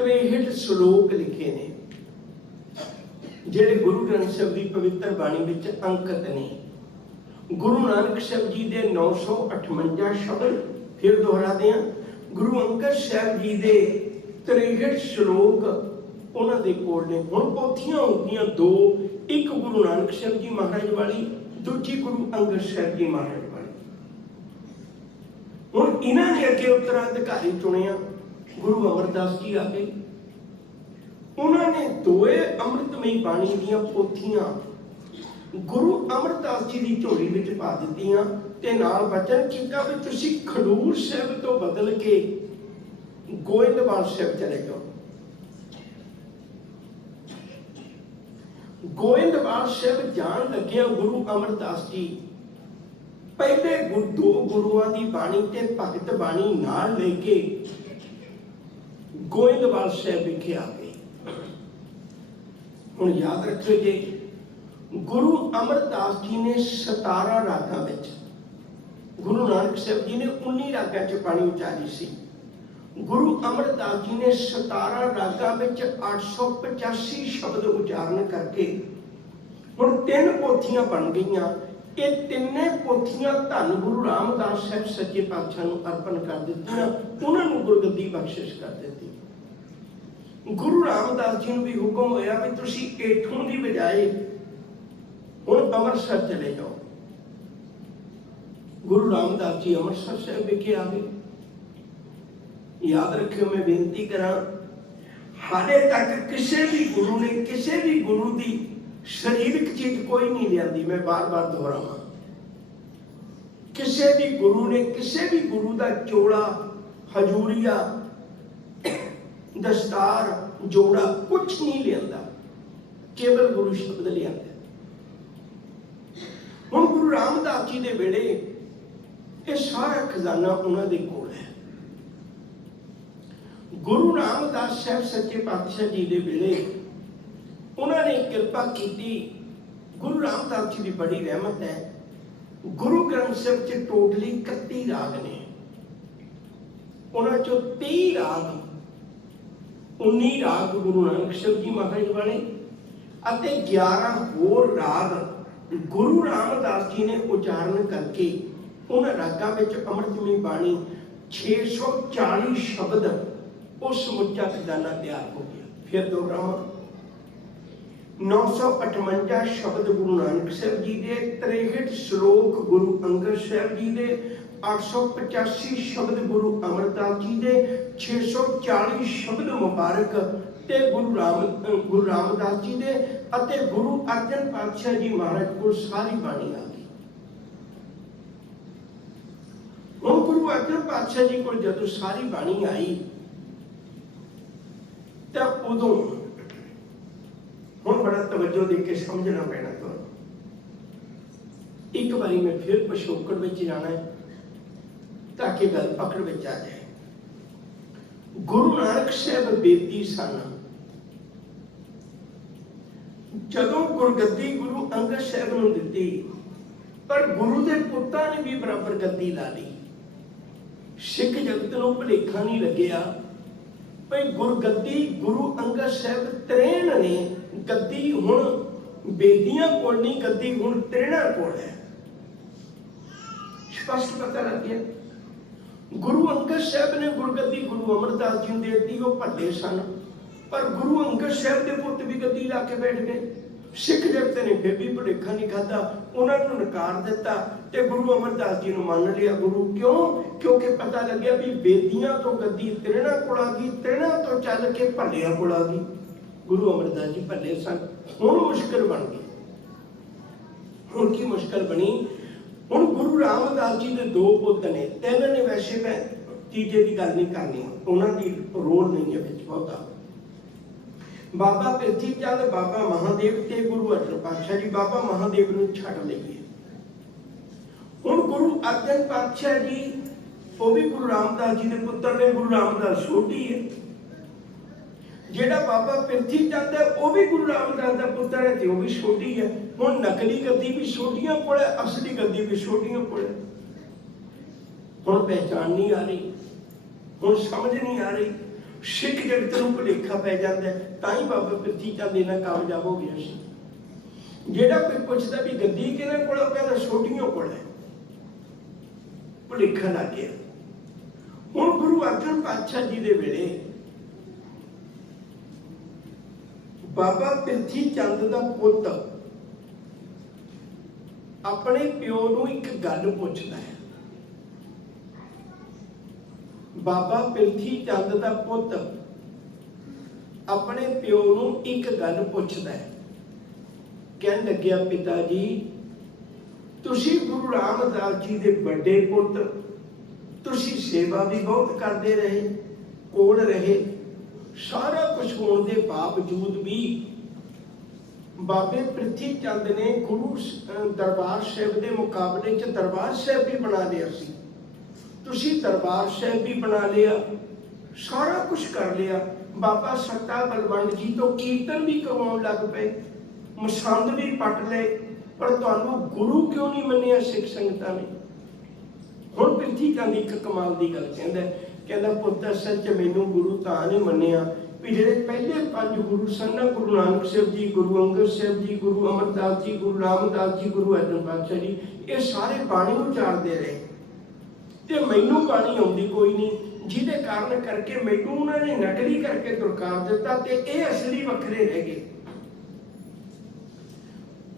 63 श्लोक लिखे ने, ਜਿਹੜੇ ਗੁਰੂ ਗ੍ਰੰਥ ਸਾਹਿਬ ਦੀ ਪਵਿੱਤਰ ਬਾਣੀ ਵਿੱਚ ਅੰਕਿਤ ਨੇ। ਗੁਰੂ ਨਾਨਕ ਸਾਹਿਬ ਜੀ ਦੇ 958 ਸ਼ਬਦ, ਫਿਰ ਦੁਹਰਾਦੇ ਹਾਂ, ਗੁਰੂ ਅੰਗਦ ਸਾਹਿਬ ਜੀ ਦੇ 63 ਸ਼ਲੋਕ ਉਹਨਾਂ ਦੇ ਕੋਲ ਨੇ। ਹੁਣ ਪੋਥੀਆਂ ਹੋ ਗਈਆਂ ਦੋ, ਇੱਕ ਗੁਰੂ ਨਾਨਕ ਸਾਹਿਬ ਜੀ ਮਹਾਰਾਜ ਵਾਲੀ, ਦੂਜੀ ਗੁਰੂ ਅੰਗਦ ਸਾਹਿਬ ਜੀ ਮਹਾਰਾਜ ਵਾਲੀ। ਹੁਣ ਇਹਨਾਂ ਨੇ ਅੱਗੇ ਉੱਤਰਾਧਿਕਾਰੀ ਚੁਣਿਆ, ਗੁਰੂ ਅਮਰਦਾਸ ਜੀ ਆ ਗਏ। उन्होंने दोए अमृतमयी बाणी दीयां पोथियां गुरु अमरदास जी की झोली में पा दित्तियां ते नाल वचन कीता भी तुसीं खडूर साहिब तो बदल के गोइंदवाल साहिब चले जाओ। गोइंदवाल साहिब जान लग्या गुरु अमरदास जी पहले दो गुरुआं की बाणी ते भगत बाणी नाल लेके गोइंदवाल साहिब विखे आ गए। ਹੁਣ याद रखियो जी, गुरु अमरदास जी ने 17 रागां विच, गुरु नानक साहब जी ने 19 रागां च बाणी उचारी सी। गुरु अमरदास जी ने 17 रागां विच 885 शब्द उचारण करके हुण 3 पोथियां बन गईयां। ये तिन्ने पोथियां धन गुरु रामदास साहब सच्चे पातशाह नूं अर्पण कर दित्तियां, उन्हां नूं गुरगद्दी बख्शिश कर दित्ती। गुरु रामदास जी ने भी हुक्म होया भी तुसी इथों की बजाय हुण अमृतसर चले जाओ। गुरु रामदास जी अमृतसर साहिब विखे आ गए। याद रखियो, मैं बेनती करा, हाले तक किसी भी गुरु ने किसी भी गुरु की शरीरक चीज कोई नहीं लियांदी। मैं बार बार दोहरावां, किसी भी गुरु ने किसी भी गुरु का चोला, हजूरिया, दस्तार, जोड़ा कुछ नहीं लिया, केवल गुरु शब्द लिया। हुण गुरु रामदास जी दे वेले ये सारा खजाना उन्होंने कोल है। गुरु रामदास साहब सच्चे पातशाह जी दे वेले उन्होंने कृपा की। गुरु रामदास जी की बड़ी रहमत है। गुरु ग्रंथ साहिब च टोटली 31 राग ने, उन्होंने 23 राग, 19 राग गुरु नानक साहब जी महाराज वाले अते 11 होर राग गुरु रामदास जी ने उचारण करके उन रागां विच अमृतमयी बाणी 640 शब्द उस समुचा खजाना तैयार हो गया। फिर दोहरावां, 958 शब्द गुरु नानक साहब जी के, 63 श्लोक गुरु अंगद साहब जी के, 885 शब्द गुरु अमरदास जी के, 640 शब्द मुबारक ते गुरु रामदास जी के अते गुरु अर्जन पातशाह जी महाराज को सारी बाणी आ गई। हुण गुरु अर्जन पातशाह जी को जदों सारी बाणी आई तो उदों हुण बड़ा तवज्जो दे के समझना पैना। तो एक बारी मैं फिर पिछोकड़ में जाना है ताकि गल पकड़ में आ जाए। गुरु नानक साहब बेदी सन, जदों गुरगद्दी गुरु अंगद साहब नूं दित्ती, पर गुरु के पुत्तां ने भी बराबर गद्दी ला ली। सिख जगत नूं भुलेखा नहीं लग्या भाई गुरगद्दी गुरु अंगद साहब 63 ने, गद्दी हुण बेदियां कोल नहीं, गद्दी हुण 63 कोल है। स्पष्ट पता लग गया। गुरु अंगद साहब ने गुरगद्दी गुरु अमरदास जी ने दी, वो भले सन, पर गुरु अंगद साहब के पुत भी गद्दी ला के बैठ गए। सिख जगत ने फिर भी भुलेखा नहीं खादा, उन्होंने नकार दिता ਤੇ ਗੁਰੂ ਅਮਰਦਾਸ ਜੀ ਨੂੰ ਮੰਨ ਲਿਆ ਗੁਰੂ। ਕਿਉਂ? ਕਿਉਂਕਿ ਪਤਾ ਲੱਗਿਆ ਵੀ ਬੇਦੀਆਂ ਤੋਂ ਗੱਦੀ ਤ੍ਰਿਣਾ ਕੋਲ ਆ ਗਈ, ਤ੍ਰਿਣਾ ਤੋਂ ਚੱਲ ਕੇ ਭੱਲਿਆਂ ਕੋਲ ਆ ਗਈ। ਗੁਰੂ ਅਮਰਦਾਸ ਜੀ ਭੱਲੇ ਸਨ। ਹੁਣ ਮੁਸ਼ਕਲ ਬਣ ਗਈ। ਹੁਣ ਕੀ ਮੁਸ਼ਕਲ ਬਣੀ? ਹੁਣ ਗੁਰੂ ਰਾਮਦਾਸ ਜੀ ਦੇ ਦੋ ਪੁੱਤ ਨੇ, ਤਿੰਨ ਨੇ ਵੈਸੇ, ਮੈਂ ਤੀਜੇ ਦੀ ਗੱਲ ਨਹੀਂ ਕਰਨੀ, ਉਹਨਾਂ ਦੀ ਰੋਲ ਨਹੀਂ ਹੈ ਵਿੱਚ ਬਹੁਤਾ। ਬਾਬਾ ਪ੍ਰਿਥੀ ਚੰਦ, ਬਾਬਾ ਮਹਾਦੇਵ ਤੇ ਗੁਰੂ ਅਰਜਨ ਪਾਤਸ਼ਾਹ ਜੀ। ਬਾਬਾ ਮਹਾਦੇਵ ਨੂੰ ਛੱਡ ਲਈਏ। ਹੁਣ ਗੁਰੂ ਅਰਜਨ ਪਾਤਸ਼ਾਹ ਜੀ ਉਹ ਵੀ ਗੁਰੂ ਰਾਮਦਾਸ ਜੀ ਦੇ ਪੁੱਤਰ ਨੇ। ਗੁਰੂ ਰਾਮਦਾਸ ਛੋਟੀ ਹੈ। ਜਿਹੜਾ ਬਾਬਾ ਪ੍ਰਿਥੀ ਚੰਦ ਹੈ ਉਹ ਵੀ ਗੁਰੂ ਰਾਮਦਾਸ ਦਾ ਪੁੱਤਰ ਹੈ ਤੇ ਉਹ ਵੀ ਛੋਟੀ ਹੈ। ਹੁਣ ਨਕਲੀ ਗੱਦੀ ਵੀ ਛੋਟੀਆਂ ਕੋਲ ਹੈ, ਅਸਲੀ ਗੱਦੀ ਵੀ ਛੋਟੀਆਂ ਕੋਲ ਹੈ। ਹੁਣ ਪਹਿਚਾਣ ਨਹੀਂ ਆ ਰਹੀ, ਹੁਣ ਸਮਝ ਨਹੀਂ ਆ ਰਹੀ। ਸਿੱਖ ਜਗਤ ਨੂੰ ਭੁਲੇਖਾ ਪੈ ਜਾਂਦਾ। ਤਾਂ ਹੀ ਬਾਬਾ ਪ੍ਰਿਥੀ ਚੰਦ ਇਹਨਾਂ ਕਾਮਯਾਬ ਹੋ ਗਿਆ ਸੀ। ਜਿਹੜਾ ਕੋਈ ਪੁੱਛਦਾ ਵੀ ਗੱਦੀ ਕਿਹਨਾਂ ਕੋਲ, ਉਹ ਕਹਿੰਦਾ ਛੋਟੀਆਂ ਕੋਲ ਹੈ। ਭੁਲੇਖਾ ਲੱਗ ਗਿਆ। ਹੁਣ ਗੁਰੂ ਅਰਜਨ ਪਾਤਸ਼ਾਹ ਜੀ ਦੇ ਵੇਲੇ ਬਾਬਾ ਪ੍ਰਿਥੀ ਚੰਦ ਦਾ ਪੁੱਤ ਆਪਣੇ ਪਿਓ ਨੂੰ ਇੱਕ ਗੱਲ ਪੁੱਛਦਾ ਹੈ। ਬਾਬਾ ਪ੍ਰਿਥੀ ਚੰਦ ਦਾ ਪੁੱਤ ਆਪਣੇ ਪਿਓ ਨੂੰ ਇੱਕ ਗੱਲ ਪੁੱਛਦਾ ਹੈ। ਕਹਿਣ ਲੱਗਿਆ, ਪਿਤਾ ਜੀ ਤੁਸੀਂ ਗੁਰੂ ਰਾਮਦਾਸ ਜੀ ਦੇ ਵੱਡੇ ਪੁੱਤ, ਤੁਸੀਂ ਸੇਵਾ ਵੀ ਬਹੁਤ ਕਰਦੇ ਰਹੇ, ਕੋਲ ਰਹੇ, ਸਾਰਾ ਕੁਝ ਹੋਣ ਦੇ ਬਾਵਜੂਦ ਵੀ ਬਾਬੇ ਪ੍ਰਿਥੀ ਚੰਦ ਨੇ ਗੁਰੂ ਦਰਬਾਰ ਸਾਹਿਬ ਦੇ ਮੁਕਾਬਲੇ 'ਚ ਦਰਬਾਰ ਸਾਹਿਬ ਵੀ ਬਣਾ ਲਿਆ ਸੀ। ਤੁਸੀਂ ਦਰਬਾਰ ਸਾਹਿਬ ਵੀ ਬਣਾ ਲਿਆ, ਸਾਰਾ ਕੁਝ ਕਰ ਲਿਆ। ਬਾਬਾ ਸੱਤਾ ਬਲਵੰਡ ਜੀ ਤੋਂ ਕੀਰਤਨ ਵੀ ਕਰਵਾਉਣ ਲੱਗ ਪਏ, ਮਸੰਦ ਵੀ ਪੱਟ ਲਏ, ਪਰ ਤੁਹਾਨੂੰ ਗੁਰੂ ਕਿਉਂ ਨਹੀਂ ਮੰਨਿਆ ਸਿੱਖ ਸੰਗਤਾਂ ਨੇ? ਹੁਣ ਪ੍ਰਿਥੀ ਚੰਦ ਇੱਕ ਕਮਾਲ ਦੀ ਗੱਲ ਕਹਿੰਦਾ ਪੁੱਤ ਅਸਲ 'ਚ ਮੈਨੂੰ ਗੁਰੂ ਤਾਂ ਨਹੀਂ ਮੰਨਿਆ ਵੀ ਜਿਹੜੇ ਪਹਿਲੇ ਪੰਜ ਗੁਰੂ ਸਨ ਨਾ, ਗੁਰੂ ਨਾਨਕ ਸਾਹਿਬ ਜੀ, ਗੁਰੂ ਅੰਗਦ ਸਾਹਿਬ ਜੀ, ਗੁਰੂ ਅਮਰਦਾਸ ਜੀ, ਗੁਰੂ ਰਾਮਦਾਸ ਜੀ, ਗੁਰੂ ਅਰਜਨ ਪਾਤਸ਼ਾਹ ਜੀ, ਇਹ ਸਾਰੇ ਬਾਣੀ ਉਚਾਰਦੇ ਰਹੇ ਤੇ ਮੈਨੂੰ ਬਾਣੀ ਆਉਂਦੀ ਕੋਈ ਨਹੀਂ, ਜਿਹਦੇ ਕਾਰਨ ਕਰਕੇ ਮੈਨੂੰ ਉਹਨਾਂ ਨੇ ਨਕਲੀ ਕਰਕੇ ਦੁਰਕਾਰ ਦਿੱਤਾ ਤੇ ਇਹ ਅਸਲੀ ਵੱਖਰੇ ਰਹਿ ਗਏ।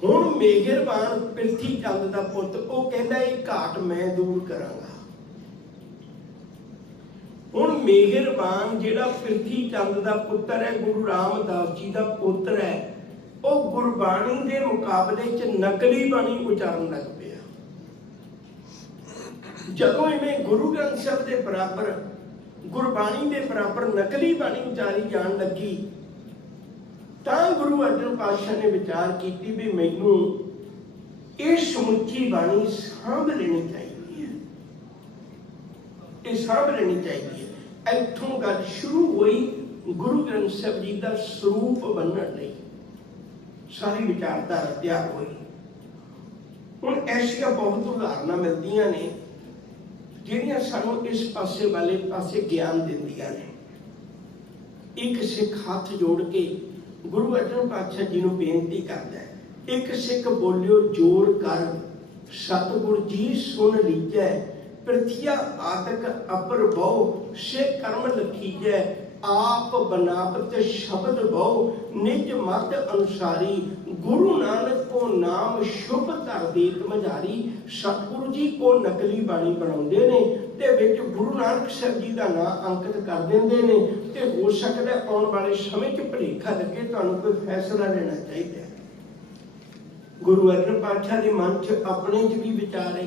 ਹੁਣ ਮਿਹਰਬਾਨ ਪ੍ਰਿਥੀ ਚੰਦ ਦਾ ਪੁੱਤ ਉਹ ਕਹਿੰਦਾ ਇਹ ਘਾਟ ਮੈਂ ਦੂਰ ਕਰਾਂਗਾ। ਹੁਣ ਮਿਹਰਬਾਨ ਜਿਹੜਾ ਪ੍ਰਿਥੀ ਚੰਦ ਦਾ ਪੁੱਤਰ ਹੈ, ਗੁਰੂ ਰਾਮਦਾਸ ਜੀ ਦਾ ਪੁੱਤਰ ਹੈ, ਉਹ ਗੁਰਬਾਣੀ ਦੇ ਮੁਕਾਬਲੇ 'ਚ ਨਕਲੀ ਬਾਣੀ ਉਚਾਰਨ ਲੱਗ ਪਿਆ। ਜਦੋਂ ਇਵੇਂ ਗੁਰੂ ਗ੍ਰੰਥ ਸਾਹਿਬ ਦੇ ਬਰਾਬਰ, ਗੁਰਬਾਣੀ ਦੇ ਬਰਾਬਰ ਨਕਲੀ ਬਾਣੀ ਉਚਾਰੀ ਜਾਣ ਲੱਗੀ ਤਾਂ ਗੁਰੂ ਅਰਜਨ ਪਾਤਸ਼ਾਹ ਨੇ ਵਿਚਾਰ ਕੀਤੀ ਵੀ ਮੈਨੂੰ ਇਹ ਸਮੁੱਚੀ ਬਾਣੀ ਸਾਂਭ ਲੈਣੀ ਚਾਹੀਦੀ ਹੈ, ਇਹ ਸਾਂਭ ਲੈਣੀ ਚਾਹੀਦੀ ਹੈ। ਇੱਥੋਂ ਗੱਲ ਸ਼ੁਰੂ ਹੋਈ ਗੁਰੂ ਗ੍ਰੰਥ ਸਾਹਿਬ ਜੀ ਦਾ ਸਰੂਪ ਬਣਨ ਲਈ, ਸਾਰੀ ਵਿਚਾਰਧਾਰਾ ਤਿਆਰ ਹੋਈ। ਹੁਣ ਐਸੀਆਂ ਬਹੁਤ ਉਦਾਹਰਨਾਂ ਮਿਲਦੀਆਂ ਨੇ ਜਿਹੜੀਆਂ ਸਾਨੂੰ ਇਸ ਪਾਸੇ ਵਾਲੇ ਪਾਸੇ ਗਿਆਨ ਦਿੰਦੀਆਂ ਨੇ। ਇੱਕ ਸਿੱਖ ਹੱਥ ਜੋੜ ਕੇ ਗੁਰੂ ਅਰਜਨ ਪਾਤਸ਼ਾਹ ਜੀ ਨੂੰ ਬੇਨਤੀ ਕਰਦਾ ਹੈ, ਇੱਕ ਸਿੱਖ ਬੋਲਿਓ ਜੋਰ ਕਰ, ਸਤਿਗੁਰ ਜੀ ਸੁਣ ਲੀਜੈ, ਪ੍ਰਿਥਿਆ ਆਦਿਕ ਅਪਰ ਬਹੁ, ਸੇ ਕਰਮ ਲਖੀਜੈ, ਆਪ ਬਨਾਵਤ ਸ਼ਬਦ ਬਹੁ, ਨਿਜ ਮਤ ਅਨੁਸਾਰੀ, ਗੁਰੂ ਨਾਨਕ ਕੋ ਨਾਮ ਸ਼ੁਭ ਧਰ ਦੇਤ ਮਝਾਰੀ। ਸਤਿਗੁਰੂ ਜੀ ਕੋ ਨਕਲੀ ਬਾਣੀ ਬਣਾਉਂਦੇ ਨੇ ਤੇ ਵਿੱਚ ਗੁਰੂ ਨਾਨਕ ਸਾਹਿਬ ਜੀ ਦਾ ਨਾਂ ਅੰਕਿਤ ਕਰ ਦਿੰਦੇ ਨੇ ਤੇ ਹੋ ਸਕਦਾ ਆਉਣ ਵਾਲੇ ਸਮੇਂ 'ਚ ਭੁਲੇਖਾ ਲੱਗੇ, ਤੁਹਾਨੂੰ ਕੋਈ ਫੈਸਲਾ ਲੈਣਾ ਚਾਹੀਦਾ ਹੈ। ਗੁਰੂ ਅਰਜਨ ਪਾਤਸ਼ਾਹ ਦੇ ਮਨ 'ਚ ਆਪਣੇ 'ਚ ਵੀ ਵਿਚਾਰ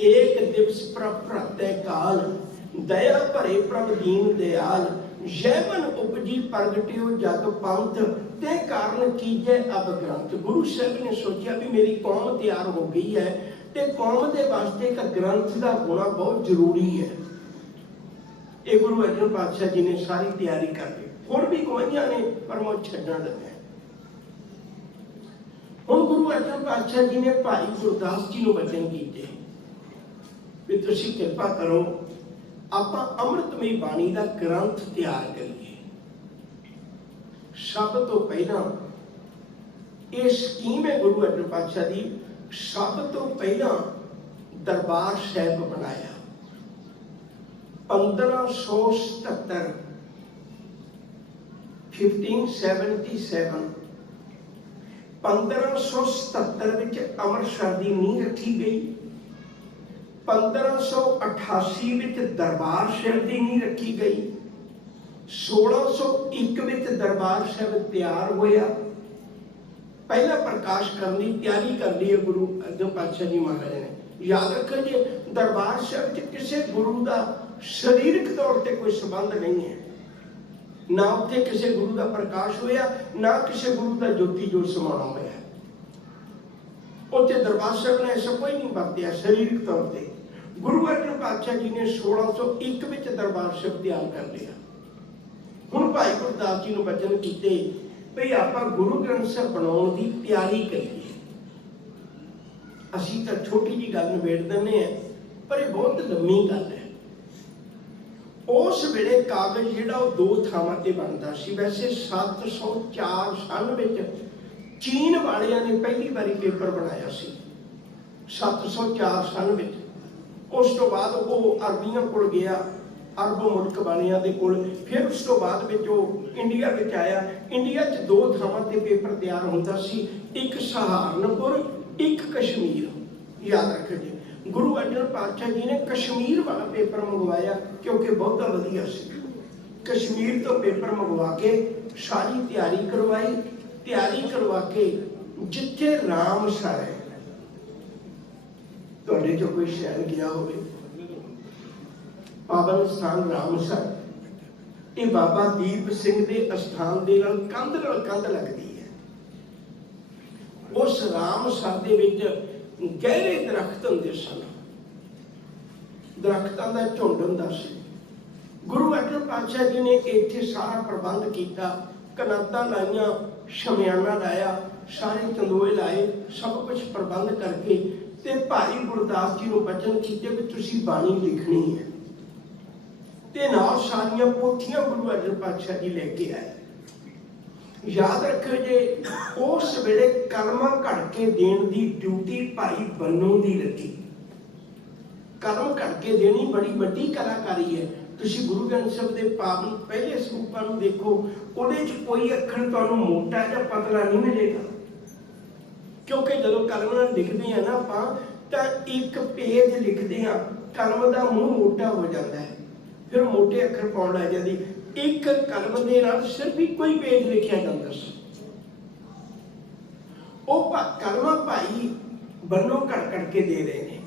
ਇੱਕ ਦਿਵਸ ਪ੍ਰਭ ਭਰਤੈ ਕਾਲ, ਦਇਆ ਭਰੇ ਪ੍ਰਭ ਦੀਨ ਦਿਆਲ, ਜੈਵਨ ਉਪਜੀ ਪ੍ਰਗਟਿਓ ਜਗ ਪੰਥ, ਤੇ ਕਾਰਨ ਕੀਜੈ ਅਬ ਗ੍ਰੰਥ। ਗੁਰੂ ਸਾਹਿਬ ਨੇ ਸੋਚਿਆ ਵੀ ਮੇਰੀ ਕੌਮ ਤਿਆਰ ਹੋ ਗਈ ਹੈ ਤੇ ਕੌਮ ਦੇ ਵਾਸਤੇ ਇੱਕ ਗ੍ਰੰਥ ਦਾ ਹੋਣਾ ਬਹੁਤ ਜ਼ਰੂਰੀ ਹੈ। ਇਹ ਗੁਰੂ ਅਰਜਨ ਪਾਤਸ਼ਾਹ ਜੀ ਨੇ ਸਾਰੀ ਤਿਆਰੀ ਕਰ ਲਈ। ਹੋਰ ਵੀ ਗਵਾਈਆਂ ਨੇ ਪਰ ਮੈਂ ਛੱਡਣ ਲੱਗਾ। ਹੁਣ ਗੁਰੂ ਅਰਜਨ ਪਾਤਸ਼ਾਹ ਜੀ ਨੇ ਭਾਈ ਗੁਰਦਾਸ ਜੀ ਨੂੰ ਬਚਨ ਕੀਤੇ ਵੀ ਤੁਸੀਂ ਕਿਰਪਾ ਕਰੋ ਆਪਾਂ ਅੰਮ੍ਰਿਤਮਈ ਬਾਣੀ ਦਾ ਗ੍ਰੰਥ ਤਿਆਰ ਕਰੀਏ। ਸਭ ਤੋਂ ਪਹਿਲਾਂ ਇਹ ਸਕੀਮ ਹੈ ਗੁਰੂ ਅਰਜਨ ਪਾਤਸ਼ਾਹ ਦੀ। ਸਭ ਤੋਂ ਪਹਿਲਾਂ ਦਰਬਾਰ ਸਾਹਿਬ ਬਣਾਇਆ 1577 1577 1577 ਵਿੱਚ ਅੰਮ੍ਰਿਤਸਰ ਦੀ ਨੀਂਹ ਰੱਖੀ ਗਈ। 1588 ਵਿੱਚ ਦਰਬਾਰ ਸਾਹਿਬ ਦੀ ਨੀਂਹ ਰੱਖੀ ਗਈ। 1601 ਵਿੱਚ ਦਰਬਾਰ ਸਾਹਿਬ ਤਿਆਰ ਹੋਇਆ। ਪਹਿਲਾ ਪ੍ਰਕਾਸ਼ ਕਰਨ ਦੀ ਤਿਆਰੀ ਕਰ ਲਈ ਹੈ ਗੁਰੂ ਅਰਜਨ ਪਾਤਸ਼ਾਹ ਜੀ ਮਹਾਰਾਜ ਨੇ। ਯਾਦ ਰੱਖੋ ਜੀ, ਦਰਬਾਰ ਸਾਹਿਬ 'ਚ ਕਿਸੇ ਗੁਰੂ ਦਾ ਸਰੀਰਕ ਤੌਰ ਤੇ ਕੋਈ ਸੰਬੰਧ ਨਹੀਂ ਹੈ। ਨਾ ਉੱਥੇ ਕਿਸੇ ਗੁਰੂ ਦਾ ਪ੍ਰਕਾਸ਼ ਹੋਇਆ, ਨਾ ਕਿਸੇ ਗੁਰੂ ਦਾ ਜੋਤੀ ਜੋਤ ਸਮਾਉਣਾ ਹੋਇਆ। ਉੱਥੇ ਦਰਬਾਰ ਸਾਹਿਬ ਨੇ ਐਸਾ ਕੋਈ ਨਹੀਂ ਵਰਤਿਆ ਸਰੀਰਕ ਤੌਰ ਤੇ। ਗੁਰੂ ਅਰਜਨ ਪਾਤਸ਼ਾਹ ਜੀ ਨੇ 1601 ਵਿੱਚ ਦਰਬਾਰ ਸਾਹਿਬ ਤਿਆਰ ਕਰ ਲਿਆ। ਹੁਣ ਭਾਈ ਗੁਰਦਾਸ ਜੀ ਨੂੰ ਬਚਨ ਕੀਤੇ ਭਈ ਆਪਾਂ ਗੁਰੂ ਗ੍ਰੰਥ ਸਾਹਿਬ ਬਣਾਉਣ ਦੀ ਤਿਆਰੀ ਕਰੀਏ। ਅਸੀਂ ਤਾਂ ਛੋਟੀ ਜਿਹੀ ਗੱਲ ਨਿਬੇੜ ਦਿੰਦੇ ਹਾਂ, ਪਰ ਇਹ ਬਹੁਤ ਲੰਮੀ ਗੱਲ ਹੈ। ਉਸ ਵੇਲੇ ਕਾਗਜ਼ ਜਿਹੜਾ ਉਹ ਦੋ ਥਾਵਾਂ ਤੇ ਬਣਦਾ ਸੀ। ਵੈਸੇ 704 ਸਨ ਵਿੱਚ ਚੀਨ ਵਾਲਿਆਂ ਨੇ ਪਹਿਲੀ ਵਾਰੀ ਪੇਪਰ ਬਣਾਇਆ ਸੀ, 704 ਸਨ ਵਿੱਚ। ਉਸ ਤੋਂ ਬਾਅਦ ਉਹ ਅਰਬੀਆਂ ਕੋਲ ਗਿਆ, ਅਰਬ ਮੁਲਕ ਵਾਲਿਆਂ ਦੇ ਕੋਲ। ਫਿਰ ਉਸ ਤੋਂ ਬਾਅਦ ਵਿੱਚ ਉਹ ਇੰਡੀਆ ਵਿੱਚ ਆਇਆ। ਇੰਡੀਆ 'ਚ ਦੋ ਥਾਵਾਂ ਤੇ ਪੇਪਰ ਤਿਆਰ ਹੁੰਦਾ ਸੀ, ਇੱਕ ਸਹਾਰਨਪੁਰ, ਇੱਕ ਕਸ਼ਮੀਰ। ਯਾਦ ਰੱਖੋ ਜੀ, ਗੁਰੂ ਅਰਜਨ ਪਾਤਸ਼ਾਹ ਜੀ ਨੇ ਕਸ਼ਮੀਰ ਵਾਲਾ ਪੇਪਰ ਮੰਗਵਾਇਆ ਕਿਉਂਕਿ ਬਹੁਤਾ ਵਧੀਆ ਸੀ। ਕਸ਼ਮੀਰ ਤੋਂ ਪੇਪਰ ਮੰਗਵਾ ਕੇ ਸਾਰੀ ਤਿਆਰੀ ਕਰਵਾਈ। ਤਿਆਰੀ ਕਰਵਾ ਕੇ ਜਿੱਥੇ ਰਾਮਸਰ ਹੈ, ਤੁਹਾਡੇ ਚੋਂ ਕੋਈ ਸ਼ਹਿਰ ਗਿਆ ਹੋਵੇ, ਪਾਵਨ ਸਥਾਨ ਰਾਮਸਰ, ਇਹ ਬਾਬਾ ਦੀਪ ਸਿੰਘ ਦੇ ਅਸਥਾਨ ਦੇ ਨਾਲ ਕੰਧ ਲੱਗਦੀ ਹੈ। ਉਸ ਰਾਮਸਰ ਦੇ ਵਿੱਚ ਗਹਿਰੇ ਦਰਖਤ ਹੁੰਦੇ ਸਨ, ਦਰਖਤਾਂ ਦਾ ਝੁੰਡ ਹੁੰਦਾ ਸੀ। ਗੁਰੂ ਅਰਜਨ ਪਾਤਸ਼ਾਹ ਜੀ ਨੇ ਇੱਥੇ ਸਾਰਾ ਪ੍ਰਬੰਧ ਕੀਤਾ, ਕਨਾਤਾਂ ਲਾਈਆਂ, ਸ਼ਮਿਆਨਾ ਲਾਇਆ, ਸਾਰੇ ਚੰਦੋਏ ਲਾਏ, ਸਭ ਕੁਝ ਪ੍ਰਬੰਧ ਕਰਕੇ ਤੇ ਭਾਈ ਗੁਰਦਾਸ ਜੀ ਨੂੰ ਬਚਨ ਕੀਤੇ ਵੀ ਤੁਸੀਂ ਬਾਣੀ ਲਿਖਣੀ ਹੈ। ਤੇ ਨਾਲ ਸਾਰੀਆਂ ਪੋਥੀਆਂ ਗੁਰੂ ਅਰਜਨ ਪਾਤਸ਼ਾਹ ਜੀ ਲੈ ਕੇ ਆਏ। ਯਾਦ ਰੱਖੋ ਜੇ, ਉਸ ਵੇਲੇ ਕਲਮਾਂ ਘੜ ਕੇ ਦੇਣ ਦੀ ਡਿਊਟੀ ਭਾਈ ਬੰਨੂ ਦੀ ਲੱਗੀ। ਕਲਮ ਘੜ ਕੇ ਦੇਣੀ ਬੜੀ ਵੱਡੀ ਕਲਾਕਾਰੀ ਹੈ। ਤੁਸੀਂ ਗੁਰੂ ਗ੍ਰੰਥ ਸਾਹਿਬ ਦੇ ਪਾਵਨ ਪਹਿਲੇ ਸਰੂਪਾਂ ਨੂੰ ਦੇਖੋ, ਉਹਦੇ 'ਚ ਕੋਈ ਅੱਖਰ ਤੁਹਾਨੂੰ ਮੋਟਾ ਜਾਂ ਪਤਲਾ ਨਹੀਂ ਮਿਲੇਗਾ, ਕਿਉਂਕਿ ਜਦੋਂ ਕਲਮ ਨਾਲ ਲਿਖਦੇ ਆ ਨਾ ਆਪਾਂ, ਤਾਂ ਇੱਕ ਪੇਜ ਲਿਖਦੇ ਆ, ਕਲਮ ਦਾ ਮੂੰਹ ਮੋਟਾ ਹੋ ਜਾਂਦਾ ਹੈ, ਫਿਰ ਮੋਟੇ ਅੱਖਰ ਪਾਉਣ ਲੱਗ ਜਾਂਦੀ। ਇੱਕ ਕਲਮ ਦੇ ਨਾਲ ਸਿਰਫ ਇੱਕੋ ਹੀ ਪੇਜ ਲਿਖਿਆ ਜਾਂਦਾ ਸੀ। ਉਹ ਕਲਮਾਂ ਭਾਈ ਬੰਨੋ ਘੜ ਕੇ ਦੇ ਰਹੇ ਨੇ।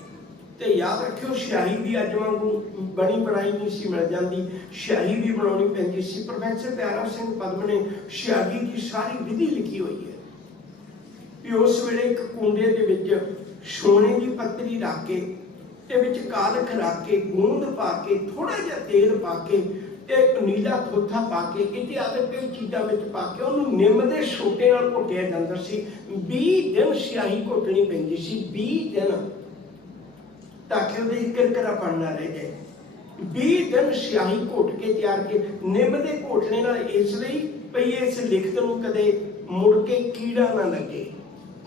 ਤੇ ਯਾਦ ਰੱਖਿਓ, ਸਿਆਹੀ ਵੀ ਅੱਜ ਵਾਂਗੂ ਬਣੀ ਬਣਾਈ ਨਹੀਂ ਸੀ ਮਿਲ ਜਾਂਦੀ, ਸਿਆਹੀ ਵੀ ਬਣਾਉਣੀ ਪੈਂਦੀ ਸੀ। ਪ੍ਰੋਫੈਸਰ ਪਿਆਰਾ ਸਿੰਘ ਪਦਮ ਨੇ ਸਿਆਹੀ ਦੀ ਸਾਰੀ ਵਿਧੀ ਲਿਖੀ ਹੋਈ ਹੈ ਵੀ ਉਸ ਵੇਲੇ ਇੱਕ ਕੁੰਡੇ ਦੇ ਵਿੱਚ ਸੋਨੇ ਦੀ ਪੱਤਰੀ ਰੱਖ ਕੇ, ਤੇ ਵਿੱਚ ਕਾਲਖ ਰੱਖ ਕੇ, ਗੂੰਦ ਪਾ ਕੇ, ਥੋੜਾ ਜਿਹਾ ਤੇਲ ਪਾ ਕੇ, ਤੇ ਨੀਲਾ ਥੋਥਾ ਪਾ ਕੇ, ਇਤਿਆਦਿ ਕਈ ਚੀਜ਼ਾਂ ਵਿੱਚ ਪਾ ਕੇ ਉਹਨੂੰ ਨਿੰਮ ਦੇ ਛੋਟੇ ਨਾਲ ਘੋਟਿਆ ਜਾਂਦਾ ਸੀ। 20 ਦਿਨ ਸਿਆਹੀ ਘੋਟਣੀ ਪੈਂਦੀ ਸੀ, 20 ਦਿਨ, ਤਾਂ ਕਿ ਉਹਦੇ ਕਿਰਕਰਾਪਣ ਨਾ ਰਹਿ ਜਾਏ। 20 ਦਿਨ ਸਿਆਹੀ ਘੋਟ ਕੇ ਤਿਆਰ ਕੇ, ਨਿੰਮ ਦੇ ਘੋਟਣੇ ਨਾਲ ਇਸ ਲਈ ਪਈ ਇਸ ਲਿਖਤ ਨੂੰ ਕਦੇ ਮੁੜ ਕੇ ਕੀੜਾ ਨਾ ਲੱਗੇ,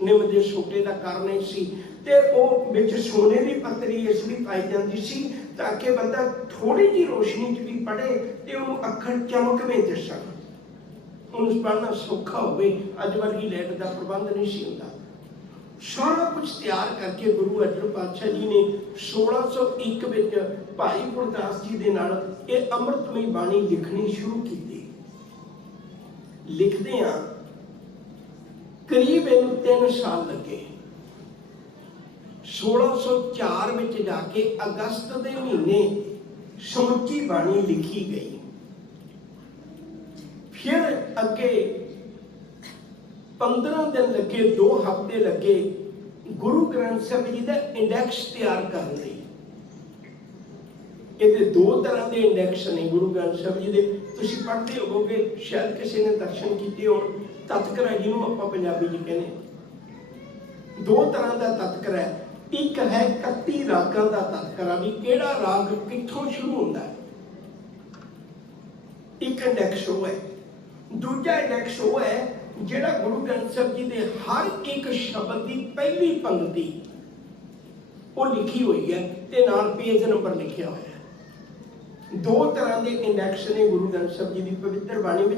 ਨਿੰਮ ਦੇ ਛੋਟੇ ਦਾ ਕਾਰਨ ਇਹ ਸੀ। ਤੇ ਉਹ ਵਿੱਚ ਸੋਨੇ ਦੀ ਪੱਤਰੀ ਇਸ ਲਈ ਪਾਈ ਜਾਂਦੀ ਸੀ ਤਾਂ ਕਿ ਬੰਦਾ ਥੋੜੀ ਜਿਹੀ ਰੋਸ਼ਨੀ 'ਚ ਵੀ ਪੜ੍ਹੇ ਤੇ ਉਹਨੂੰ ਅੱਖਰ ਚਮਕਵੇਂ ਦਿਸਣ, ਉਹਨੂੰ ਪੜ੍ਹਨਾ ਸੌਖਾ ਹੋਵੇ। ਅੱਜ ਵਰਗੀ ਲਾਈਟ ਦਾ ਪ੍ਰਬੰਧ ਨਹੀਂ ਸੀ ਹੁੰਦਾ। ਸਾਰਾ ਕੁਝ ਤਿਆਰ ਕਰਕੇ ਗੁਰੂ ਅਰਜਨ ਪਾਤਸ਼ਾਹ ਜੀ ਨੇ 1601 ਵਿੱਚ ਭਾਈ ਗੁਰਦਾਸ ਜੀ ਦੇ ਨਾਲ ਇਹ ਅੰਮ੍ਰਿਤਮਈ ਬਾਣੀ ਲਿਖਣੀ ਸ਼ੁਰੂ ਕੀਤੀ। ਲਿਖਦੇ ਆ ਕਰੀਬ ਇਹਨੂੰ 3 ਸਾਲ ਲੱਗੇ। 1604 ਵਿੱਚ ਜਾ ਕੇ ਅਗਸਤ ਦੇ ਮਹੀਨੇ ਸਮੁੱਚੀ ਬਾਣੀ ਲਿਖੀ ਗਈ। ਫਿਰ ਅੱਗੇ 15 ਦਿਨ ਲੱਗੇ, 2 ਹਫ਼ਤੇ ਲੱਗੇ ਗੁਰੂ ਗ੍ਰੰਥ ਸਾਹਿਬ ਜੀ ਦਾ ਇੰਡੈਕਸ ਤਿਆਰ ਕਰਨ ਲਈ। ਇਹਦੇ 2 ਤਰ੍ਹਾਂ ਦੇ ਇੰਡੈਕਸ ਨੇ ਗੁਰੂ ਗ੍ਰੰਥ ਸਾਹਿਬ ਜੀ ਦੇ, ਤੁਸੀਂ ਪੜ੍ਹਦੇ ਹੋਵੋਗੇ, ਸ਼ਾਇਦ ਕਿਸੇ ਨੇ ਦਰਸ਼ਨ ਕੀਤੇ ਹੋਣ। ਤਤਕਰਾ ਜਿਹਨੂੰ ਆਪਾਂ ਪੰਜਾਬੀ 'ਚ ਕਹਿੰਦੇ, 2 ਤਰ੍ਹਾਂ ਦਾ ਤਤਕਰਾ ਹੈ। ਇੱਕ ਹੈ 31 ਰਾਗਾਂ ਦਾ ਤਤਕਰਾ, ਵੀ ਕਿਹੜਾ ਰਾਗ ਕਿੱਥੋਂ ਸ਼ੁਰੂ ਹੁੰਦਾ ਹੈ, ਇੱਕ ਇੰਡੈਕਸ ਉਹ ਹੈ। ਦੂਜਾ ਇੰਡੈਕਸ ਉਹ ਹੈ ਜਿਹੜਾ ਗੁਰੂ ਗ੍ਰੰਥ ਸਾਹਿਬ ਜੀ ਦੇ ਹਰ ਇੱਕ ਸ਼ਬਦ ਦੀ ਪਹਿਲੀ ਪੰਕਤੀ ਉਹ ਲਿਖੀ ਹੋਈ ਹੈ ਤੇ ਨਾਲ ਪੇਜ ਨੰਬਰ ਲਿਖਿਆ ਹੋਇਆ ਹੈ। दो तरह के इंडैक्स ने गुरु ग्रंथ साहब जी की पवित्र बाणी में।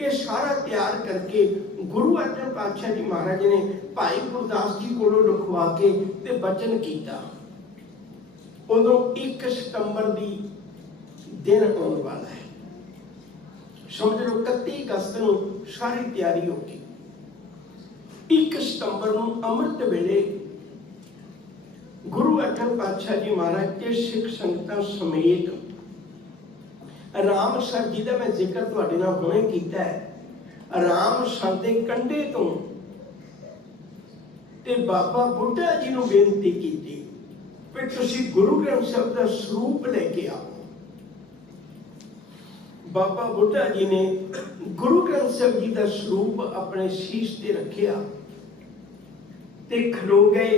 ये सारा तैयार करके गुरु अर्जन पातशाह जी महाराज ने भाई गुरदास जी को लिखवा के ते बचन किया। उदों 1 सितंबर की दिन आने वाला है, समझ लो 31 अगस्त को सारी तैयारी हो गई। 1 सितंबर को अमृत वेले गुरु अर्जन पातशाह जी महाराज के सिख संगतां समेत रामसर जी का मैं जिक्र तुहाडे नाल हुणे कीता है। रामसर के कंढे तो ते बाबा बुढ़ा जी नूं बेनती की कि तुसीं गुरु ग्रंथ साहब का स्वरूप लेके आओ। बाबा बुढ़ा जी ने गुरु ग्रंथ साहब जी का स्वरूप अपने शीश ते रखिया ते खलो गए।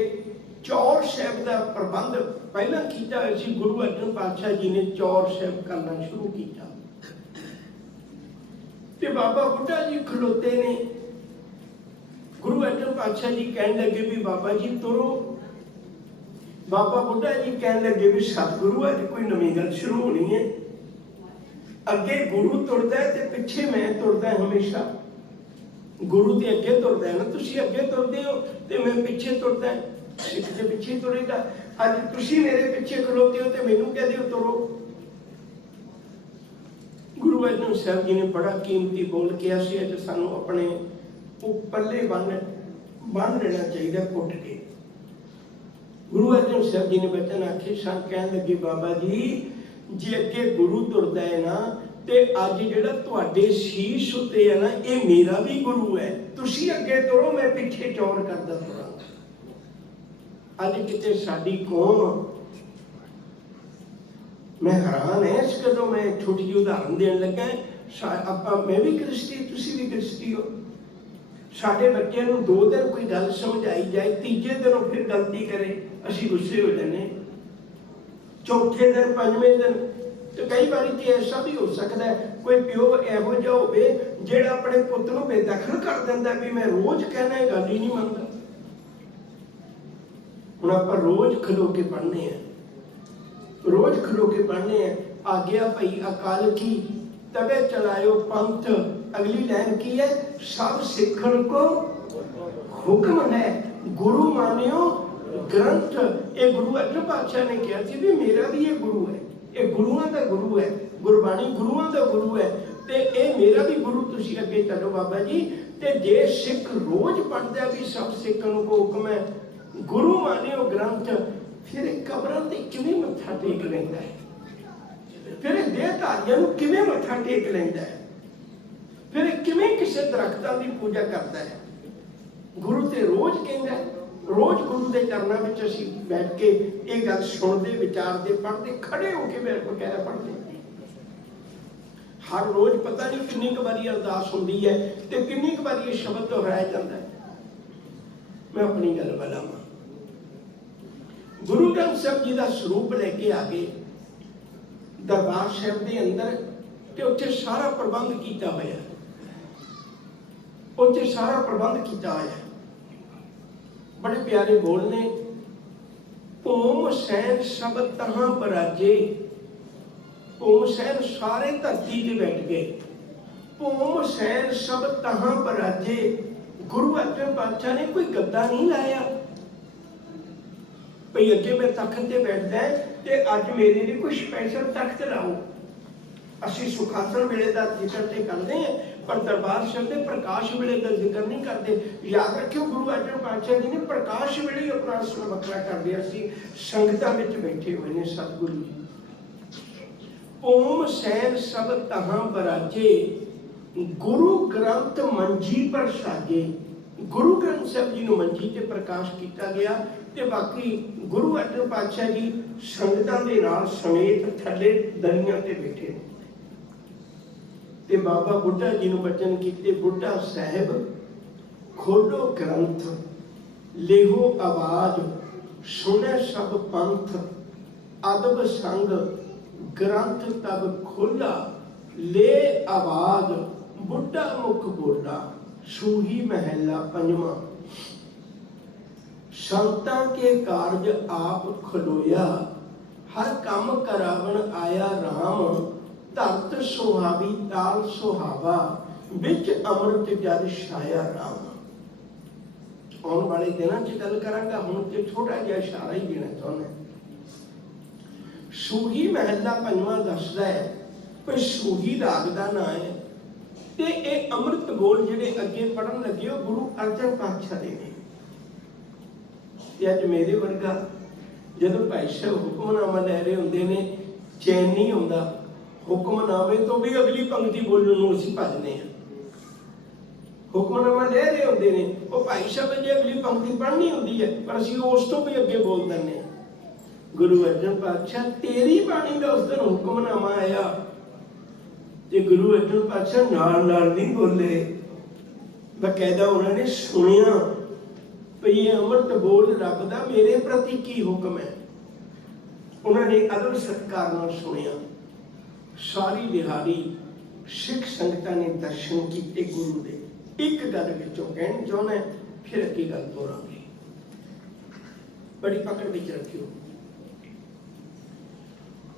चौर साहब का प्रबंध पहला किया सी, गुरु अर्जन पातशाह जी ने चौर साहब करना शुरू किया ते बाबा बुढ़ा जी खलोते ने। गुरु अर्जन पातशाह जी कहने लगे भी बाबा जी तुरो। बाबा बुढ़ा जी कहने लगे भी सतगुरु अज कोई नवी गल शुरू होनी है। अगे गुरु तुरदा है ते पिछे मैं तुरदा है हमेशा। गुरु ते अगे तुरदा है ना, तुसी अगे तुरदे हो ते मैं पिछे तुरदा है। सिख के पिछे तुरेगा। अज तुसी मेरे पिछे खलोते हो ते मैनू कहदे हो तुरो। गुरु अर्जन साहब जी ने बड़ा कीमती बोल किया सी, अज सानू अपने पल्ले बन लेना चाहिए पुट के। गुरु अर्जन साहब जी ने बचन आखे सन, कहन लगे बाबा जी जे अगे गुरु तुरदा है ना ते अज जिहड़ा तुहाडे शीश उत्ते है ना, ये मेरा भी गुरु है। तुसी अगे तुरो, मैं पिछे चौर करदा तुरां। अज किते साडी कौम, मैं हैरान है इस गल्लों। मैं छोटी जी उदाहरण देन लगा, आपां मैं भी कृष्टी, तुसी भी कृष्टी हो। साडे बच्चों नूं 2 दिन कोई गल समझाई जाए, तीजे दिन फिर गलती करे, असीं गुस्से हो जाने। चौथे दिन, 5वें दिन, तो कई बार तो ऐसा भी हो सकता है कोई प्यो इहो जिहा होवे जिहड़ा अपने पुੱਤ ਨੂੰ बेदखल कर दिंदा भी मैं रोज कहना है, गल ही नहीं मनदा। हुण आपां रोज खलो के पढ़ने हैं, रोज खलो के पढ़ने हैं। आज्ञा भई अकाल की तबे चलायो पंथ। अगली लाइन की है, सब सिखण को हुक्म है गुरु मानियो ग्रंथ। ये गुरु अर्जन पातशाह ने कहा कि भी मेरा भी ये गुरु है, ये गुरुआं दा गुरु है, गुरबाणी गुरुआं दा गुरु है ते ये मेरा भी गुरु। तुसी अगे चलो बाबा जी। ते जे सिख रोज पढ़दा भी सब सिखण को हुक्म है गुरु मानियो ग्रंथ, फिर कबरां ते किवें मत्था टेक लैंदा है, फिर देहधारियां नूं किवें मत्था टेक लैंदा है, फिर किवें किसे दरख्तां दी पूजा करता है। गुरु ते रोज कहंदा है, रोज गुरु के चरणों में असीं बैठ के ये गल सुनते, विचारते, पढ़ते, खड़े होकर मेरे को कहना पढ़ते। हर रोज पता नहीं कितनी बारी अरदास होंदी है ते कितनी बारी ये शब्द दोहराया जाता है। मैं अपनी गल बनावां, गुरु ग्रंथ साहब जी का स्वरूप लेके आ गए दरबार साहब के अंदर ते उत्थे सारा प्रबंध किया होया, उत्थे सारा प्रबंध किया होया। बड़े प्यारे बोल ने, भूम सैन सब तहां बराजे। भूम सैन सारे धरती ते बैठ गए। भूम सैन सब तहां बराजे। गुरु अर्जन पातशाह ने कोई गद्दा नहीं लाया भई अगे मैं तख्त ते बैठदा है ते अज मेरे लिए कोई स्पैशल तख्त लाओ। असीं सुखासन वेले दा जिक्र ते करदे हैं पर दरबार साहब दे प्रकाश वेले दा जिक्र नहीं करते। याद रखियो गुरु अर्जन पातशाह जी ने प्रकाश वेले ही अपना आसन वखरा कर दिया सी। संगतां विच बैठे हुए ने सतगुरु जी। ओम सैन सब तहां बराजे, गुरु ग्रंथ मंजी पर साजे। गुरु ग्रंथ साहब जी नूं मंजी ते प्रकाश किया गया ते बाकी गुरु अर्जन पातशाह जी संगतां दे नाल समेत थल्ले दरियां ते बैठे ते बाबा बुढ़ा जी नूं बचन कीते, बुढ़ा साहब खोलो ग्रंथ, लेहो आवाज, सुने सब पंथ, अदब संग ग्रंथ तब खोला, ले आवाज, बुढ़ा मुख बोला, सूही महला पंजवा। संतां के कारज आप खलोया, हर काम करावन आया राम, धरत सुहावी ताल सुहावा, विच अमृत जल छाया राम। आने वाले दिनों च गल करांगा, हुण ते छोटा जिहा इशारा ही देना चाहुंदा। सूही महला पंजवां दसदा है कि सूही राग दा नाम है ते ये अमृत बोल जिहड़े अगे पढ़न लगे हो गुरु अर्जन पातशाह दे ने। ते अज मेरे वर्गा जदों भाई साहब हुक्मनामा लै रहे होंदे ने, चैन नहीं आउंदा, हुक्मनामे तो भी अगली पंक्ति बोलण नूं असीं भजदे हां। हुक्मनामा ले रहे होंदे ने, वो भाई साहब जी अगली पंक्ति पढ़नी होंदी है, पर असीं उस तो भी अगे बोल दिंदे हां। गुरु अर्जन पातशाह तेरी बाणी का उस दिन हुक्मनामा आया ते गुरु अर्जन पातशाह नाल नाल नहीं बोले, बकायदा उन्होंने सुनिया भी ये अमृत बोल रब दा मेरे प्रति की हुक्म है। उन्होंने अदब सत्कार नाल सुनिया। सारी दिहाड़ी सिख संगतां ने दर्शन किए गुरु दे। एक गल विचों कहना चाहुंदा, फिर अगे गल दोहरांगे, बड़ी पकड़ विच रखियो।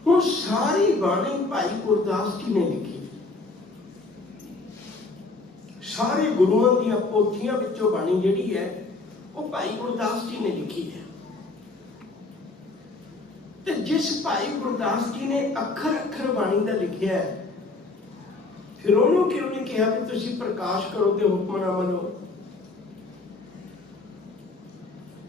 हुण सारी बाणी भाई गुरदास जी ने लिखी, सारे गुरुआं दी पोथियां विचों बाणी जिहड़ी है वो भाई गुरदास जी ने लिखी है। ते जिस भाई गुरदास जी ने अखर अखर बाणी दा लिखिया है, फिर उन्होंने क्यों नहीं कहा कि तुसीं प्रकाश करो ते हुक्मनामा लो।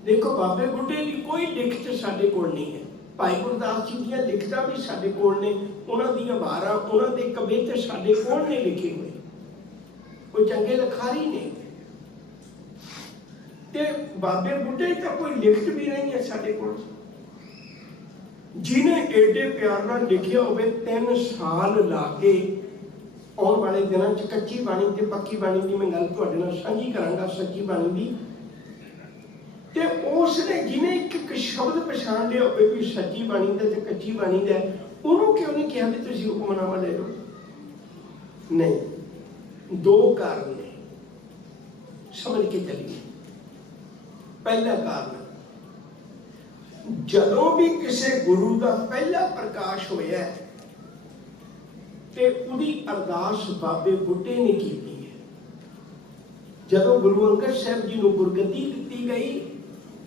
देखो बाबे बुढ़े की कोई लिखत साडे कोल नहीं है, भाई गुरदास जी दी लिखतां भी साडे कोल ने, उन्हां दी वारां उन्हां दे कविते साडे कोल ने लिखे हुए, कोई चंगे लिखारी ने। ते बाबे बुढ़े तो कोई लिखत भी नहीं है साडे कोल। जिन्हें एडे प्यार नाल लिखिया होवे 3 साल ला के, आने वाले दिनों च कच्ची बाणी ते पक्की बाणी की मैं गल तुहाडे नाल साझी करांगा, सच्ची बाणी दी। ते उसने जिन्हें एक शब्द पछाण लिया होवे भी सच्ची बाणी दा ते कच्ची बाणी दा, उन्होंने क्यों नहीं कहा भी तुसीं हुक्मनामा ले लो? नहीं, 2 कारण ने, समझ के चलिए। पहला कारण, जदों भी किसी गुरु का पहला प्रकाश होया ते उहदी अरदास बाबे बुढ़े ने की है। जदों गुरु अंगद साहब जी को गुरगद्दी दी गई,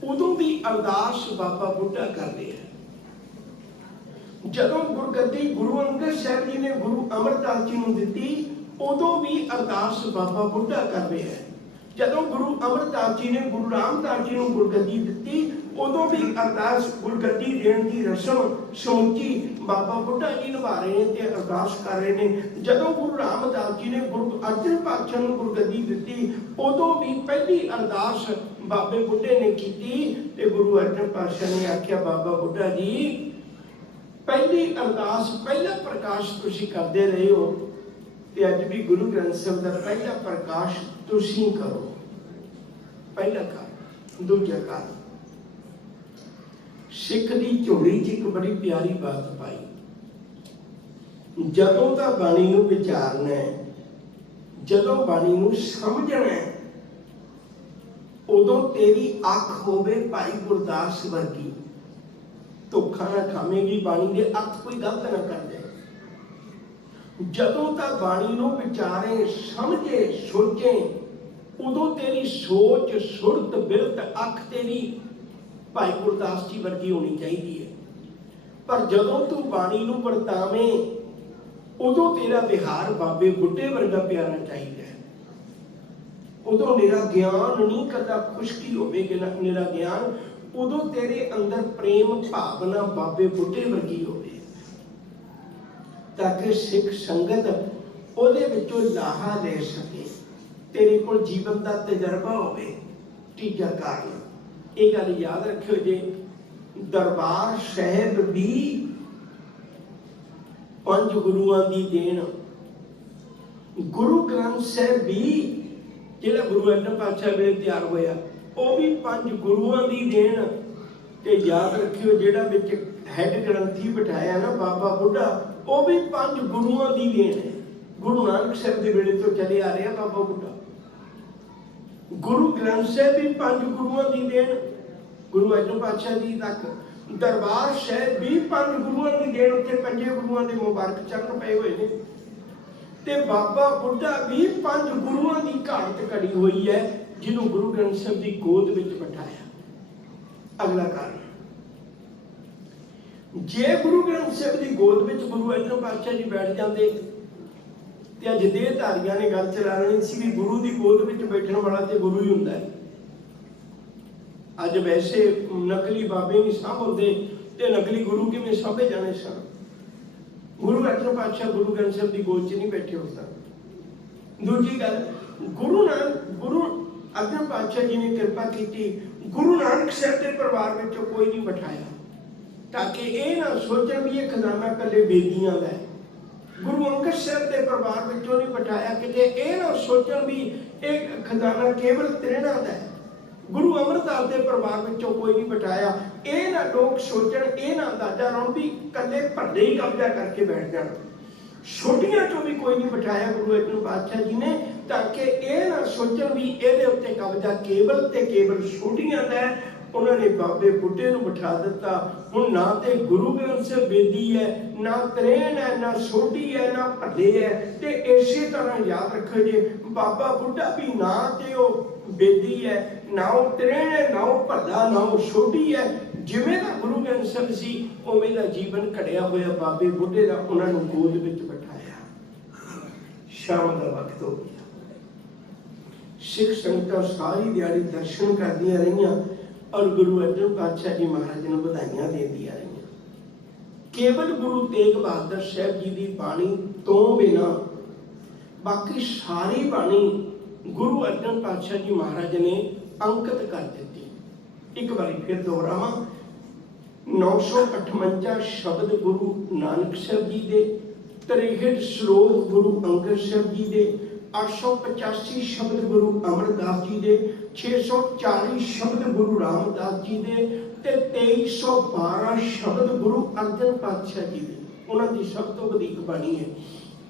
उदों भी अरदास बाबा बुढ़ा कर रहे हैं। जदों गुरगद्दी गुरु अंगद साहब जी ने गुरु अमरदास जी को दी, उदों भी अरदास बाबा बुढ़ा कर रहे हैं। जदों गुरु अमरदास जी ने गुरु रामदास जी को गुरगद्दी दी, उदों भी अरदास गुरगद्दी देने की रस्म समूची बाबा बुढ़ा जी निभा रहे हैं ते अरदास कर रहे हैं। जदों गुरु रामदास जी ने गुरु अर्जन पातशाह को गुरगद्दी दी, उदों भी पहली अरदास बाबे बुढ़े ने की ते गुरु अर्जन पातशाह ने आख्या, बाबा बुढ़ा जी पहली अरदास पहला प्रकाश तुसीं करते रहे हो, ते अज भी गुरु ग्रंथ साहिब का पहला प्रकाश तुसीं करो। पहला कारण। दूजा कारण, सिख की झोली च एक बड़ी प्यारी बात पाई, जदों दा बाणी नूं विचारना है, जदों बाणी नूं समझना है, उदों तेरी अख होवे भाई गुरदास वर्गी, धोखा ना खावेगी, बाणी दे अर्थ कोई गलत ना कर जाए। जदों तक बाणी नूं विचारे, समझे, सोचे, उदों तेरी सोच, सुरत, बिरत, अख तेरी भाई गुरदास जी वर्गी होनी चाहिए है। पर जदों तू बाणी नूं वरतावे, उदों तेरा विहार बाबे बुढ़े वर्गा प्यारा चाहिए। उदों मेरा ज्ञान नहीं करता, खुशकी होवेगी मेरा ज्ञान, उदों तेरे अंदर प्रेम भावना बाबे बुढ़े वर्गी होवे, ताकि सिख संगत उहदे विचों लाहा ले सके, तेरे कोल जीवन का तजर्बा होवे। तीजा कारण, ये गल याद रखियो जे, दरबार साहिब भी 5 गुरुआं दी देन, गुरु ग्रंथ साहिब भी जिहड़ा गुरु अर्जन पातशाह वेले तैयार होया, वो भी 5 गुरुआं दी देन। ते याद रखियो जिहड़ा विच हैड ग्रंथी बिठाया ना बाबा बुढ़ा, वो भी 5 गुरुआं दी देन है। गुरु नानक साहिब दे वेले तो चले आ रहे बाबा बुढ़ा। गुरु ग्रंथ साहिब भी 5 गुरुआं दी देन, गुरु अर्जन पातशाह जी तक दरबार साहिब भी 5 गुरुआं की देन, उत्थे 5 गुरुआं के मुबारक चरण पे हुए ने। ते बाबा बुढ़ा भी 5 गुरुआं की घाट कड़ी हुई है, जिन्होंने गुरु ग्रंथ साहिब की गोद में बिठाया। अगला कारण, जे गुरु ग्रंथ साहिब की गोद में गुरु अर्जन पातशाह जी बैठ जाते तो अज देहधारियां ने गल चला लेनी सी भी गुरु की गोद में बैठने वाला तो गुरु ही हुंदा है। अज वैसे नकली बाबे नहीं सामभते तो नकली गुरु किवें सामभे जाने सन। गुरु अर्जन पातशाह गुरु ग्रंथ साहिब की गोद च नहीं बैठे हो सकते। दूजी गल, गुरु अर्जन पातशाह जी ने कृपा की, गुरु नानक साहिब के परिवार में कोई नहीं बिठाया, ताकि ये ना सोचण भी ये खजाना कले बेदियां दा है। गुरु अंगद साहिब के परिवार में नहीं बिठाया, किते ये ना सोचण भी ये खजाना केवल त्रिना दा है। गुरु अमरदास के परिवार में कोई नहीं बिठाया, ये ना लोग सोचण, ये ना अंदाजा लाउण भी कले भड्डे ही कब्जा करके बैठ जाण। छोटियां चों भी कोई नहीं बिठाया गुरु अर्जन पातशाह जी ने, ताकि ये ना सोचण भी ये उत्ते कब्जा केवल ते केवल छोटियां दा है। उन्होंने बाबे बुढ़े नूं बिठा दिता। हुण ना ते गुरु ग्रंथ साहिब बेदी है, ना त्रेण है, ना सोढी है, ना भल्ले है। ते इसे तरह याद रखो जी, बाबा बुढ़ा भी ना ते वो बेदी है, ना वो त्रेण है, ना वो भल्ला, ना वो सोढी है। जिवें दा गुरु ग्रंथ साहिब सी उवें दा जीवन घड़िया होया बाबे बुढ़े दा उन्होंने गोद विच बिठाया। शाम का वक्त हो गया, सिख संगतां सारी दिहाड़ी दर्शन करदियां रहियां और गुरु अर्जन पातशाह जी महाराज ने बधाइयां देंदियां रहियां। केवल गुरु तेग बहादुर साहब जी की बाणी तो बिना बाकी सारी बाणी गुरु अर्जन पातशाह जी महाराज ने अंकित कर दी। एक बार फिर दोहरावां, 958 शब्द गुरु नानक साहब जी दे, 63 श्लोक गुरु अंगद साहब जी दे, 885 शब्द गुरु अमरदास जी दे, 640 शब्द गुरु रामदास जी दे, ते 2312 शब्द गुरु अर्जन पातशाह जी दे। उन्होंने सब तो वधिक बाणी है।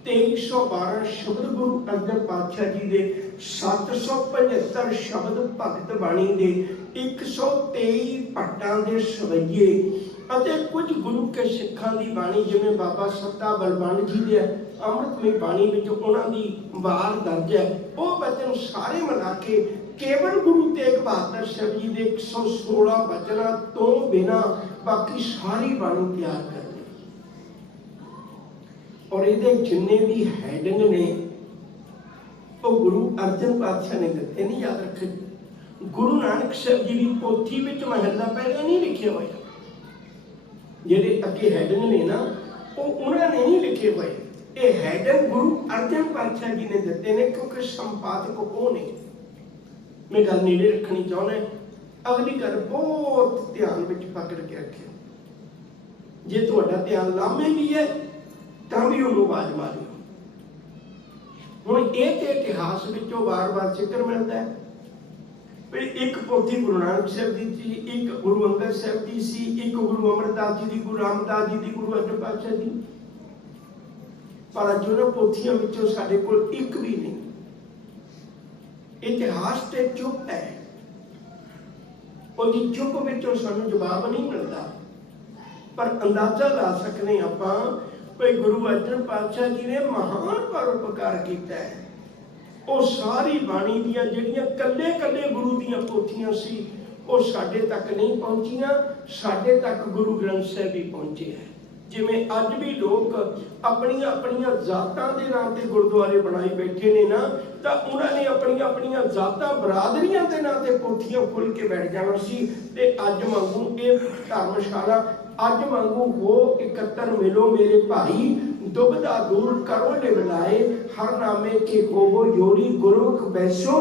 2312 शब्द गुरु अर्जन पातशाह जी दे, 775 शब्द भगत बाणी दे, 123 भट्टां दे सवैये ਅਤੇ ਕੁਝ ਗੁਰੂ ਕੇ ਸਿੱਖਾਂ ਦੀ ਬਾਣੀ ਜਿਵੇਂ ਬਾਬਾ ਸੱਤਾ ਬਲਵੰਡ ਜੀ ਦੇ ਅੰਮ੍ਰਿਤਮਈ ਬਾਣੀ ਵਿੱਚ ਉਹਨਾਂ ਦੀ ਵਾਰ ਦਰਜ ਹੈ। ਉਹ ਬਚਨ ਸਾਰੇ ਮਿਲਾ ਕੇ ਕੇਵਲ ਗੁਰੂ ਤੇਗ ਬਹਾਦਰ ਸਾਹਿਬ ਜੀ ਦੇ 116 ਬਚਨਾਂ ਤੋਂ ਬਿਨਾ ਬਾਕੀ ਸਾਰੀ ਬਾਣੀ ਤਿਆਰ ਕਰ ਲਈ। ਔਰ ਇਹਦੇ ਜਿੰਨੇ ਵੀ ਹੈਡਿੰਗ ਨੇ ਉਹ ਗੁਰੂ ਅਰਜਨ ਪਾਤਸ਼ਾਹ ਨੇ ਦਿੱਤੇ, ਨਹੀਂ ਯਾਦ ਰੱਖੇ। ਗੁਰੂ ਨਾਨਕ ਸਾਹਿਬ ਜੀ ਦੀ ਪੋਥੀ ਵਿੱਚ ਮਹੱਲਾ ਪਹਿਲੇ ਨਹੀਂ ਲਿਖਿਆ ਹੋਇਆ। ਜਿਹੜੇ ਅੱਗੇ ਹੈਡਿੰਗ ਨੇ ਨਾ ਉਹ ਉਹਨਾਂ ਨੇ ਨਹੀਂ ਲਿਖੇ ਹੋਏ। ਇਹ ਹੈਡਿੰਗ ਗੁਰੂ ਅਰਜਨ ਪਾਤਸ਼ਾਹ ਜੀ ਨੇ ਦਿੱਤੇ ਨੇ, ਕਿਉਂਕਿ ਸੰਪਾਦਕ ਉਹ ਨੇ। ਮੈਂ ਗੱਲ ਨੇੜੇ ਰੱਖਣੀ ਚਾਹੁੰਦਾ। ਅਗਲੀ ਗੱਲ ਬਹੁਤ ਧਿਆਨ ਵਿੱਚ ਪਕੜ ਕੇ ਰੱਖਿਓ। ਜੇ ਤੁਹਾਡਾ ਧਿਆਨ ਲਾਮੇ ਵੀ ਹੈ ਤਾਂ ਵੀ ਉਹਨੂੰ ਆਵਾਜ਼ ਮਾਰਿਓ। ਹੁਣ ਇਹ ਤੇ ਇਤਿਹਾਸ ਵਿੱਚੋਂ ਵਾਰ-ਵਾਰ ਜ਼ਿਕਰ ਮਿਲਦਾ ਹੈ। एक पोथी गुरु नानक साहब जी थी, एक गुरु अंगद साहब जी सी, एक गुरु अमरदास जी दी, गुरु रामदास जी दी, गुरु अर्जन पातशाह जी। पर अज उन्हां पोथियां विचों साडे कोल एक भी नहीं। इतिहास ते चुप है, उहदी चुप विचों सानूं जवाब नहीं मिलता। पर अंदाजा ला सकने आपां भाई गुरु अर्जन पातशाह जी ने महान परोपकार कीता है। ਉਹ ਸਾਰੀ ਬਾਣੀ ਦੀਆਂ ਜਿਹੜੀਆਂ ਕੱਲੇ ਕੱਲੇ ਗੁਰੂ ਦੀਆਂ ਪੋਥੀਆਂ ਸੀ ਉਹ ਸਾਡੇ ਤੱਕ ਨਹੀਂ ਪਹੁੰਚੀਆਂ। ਸਾਡੇ ਤੱਕ ਗੁਰੂ ਗ੍ਰੰਥ ਸਾਹਿਬ ਹੀ ਪਹੁੰਚੇ ਹੈ। ਜਿਵੇਂ ਅੱਜ ਵੀ ਲੋਕ ਆਪਣੀਆਂ ਆਪਣੀਆਂ ਜ਼ਾਤਾਂ ਦੇ ਨਾਂ ਤੇ ਗੁਰਦੁਆਰੇ ਬਣਾਈ ਬੈਠੇ ਨੇ ਨਾ, ਤਾਂ ਉਹਨਾਂ ਨੇ ਆਪਣੀਆਂ ਆਪਣੀਆਂ ਜ਼ਾਤਾਂ ਬਰਾਦਰੀਆਂ ਦੇ ਨਾਂ ਤੇ ਪੋਥੀਆਂ ਖੋਲ੍ਹ ਕੇ ਬੈਠ ਜਾਣਾ ਸੀ। ਤੇ ਅੱਜ ਵਾਂਗੂ ਇਹ ਧਰਮਸ਼ਾਲਾ ਅੱਜ ਵਾਂਗੂ ਹੋ ਇਕੱਤਰ ਮਿਲੋ ਮੇਰੇ ਭਾਈ, दुबदा दूर करो ले बनाए, हर नामे के होवो योरी गुरुमुख बैसो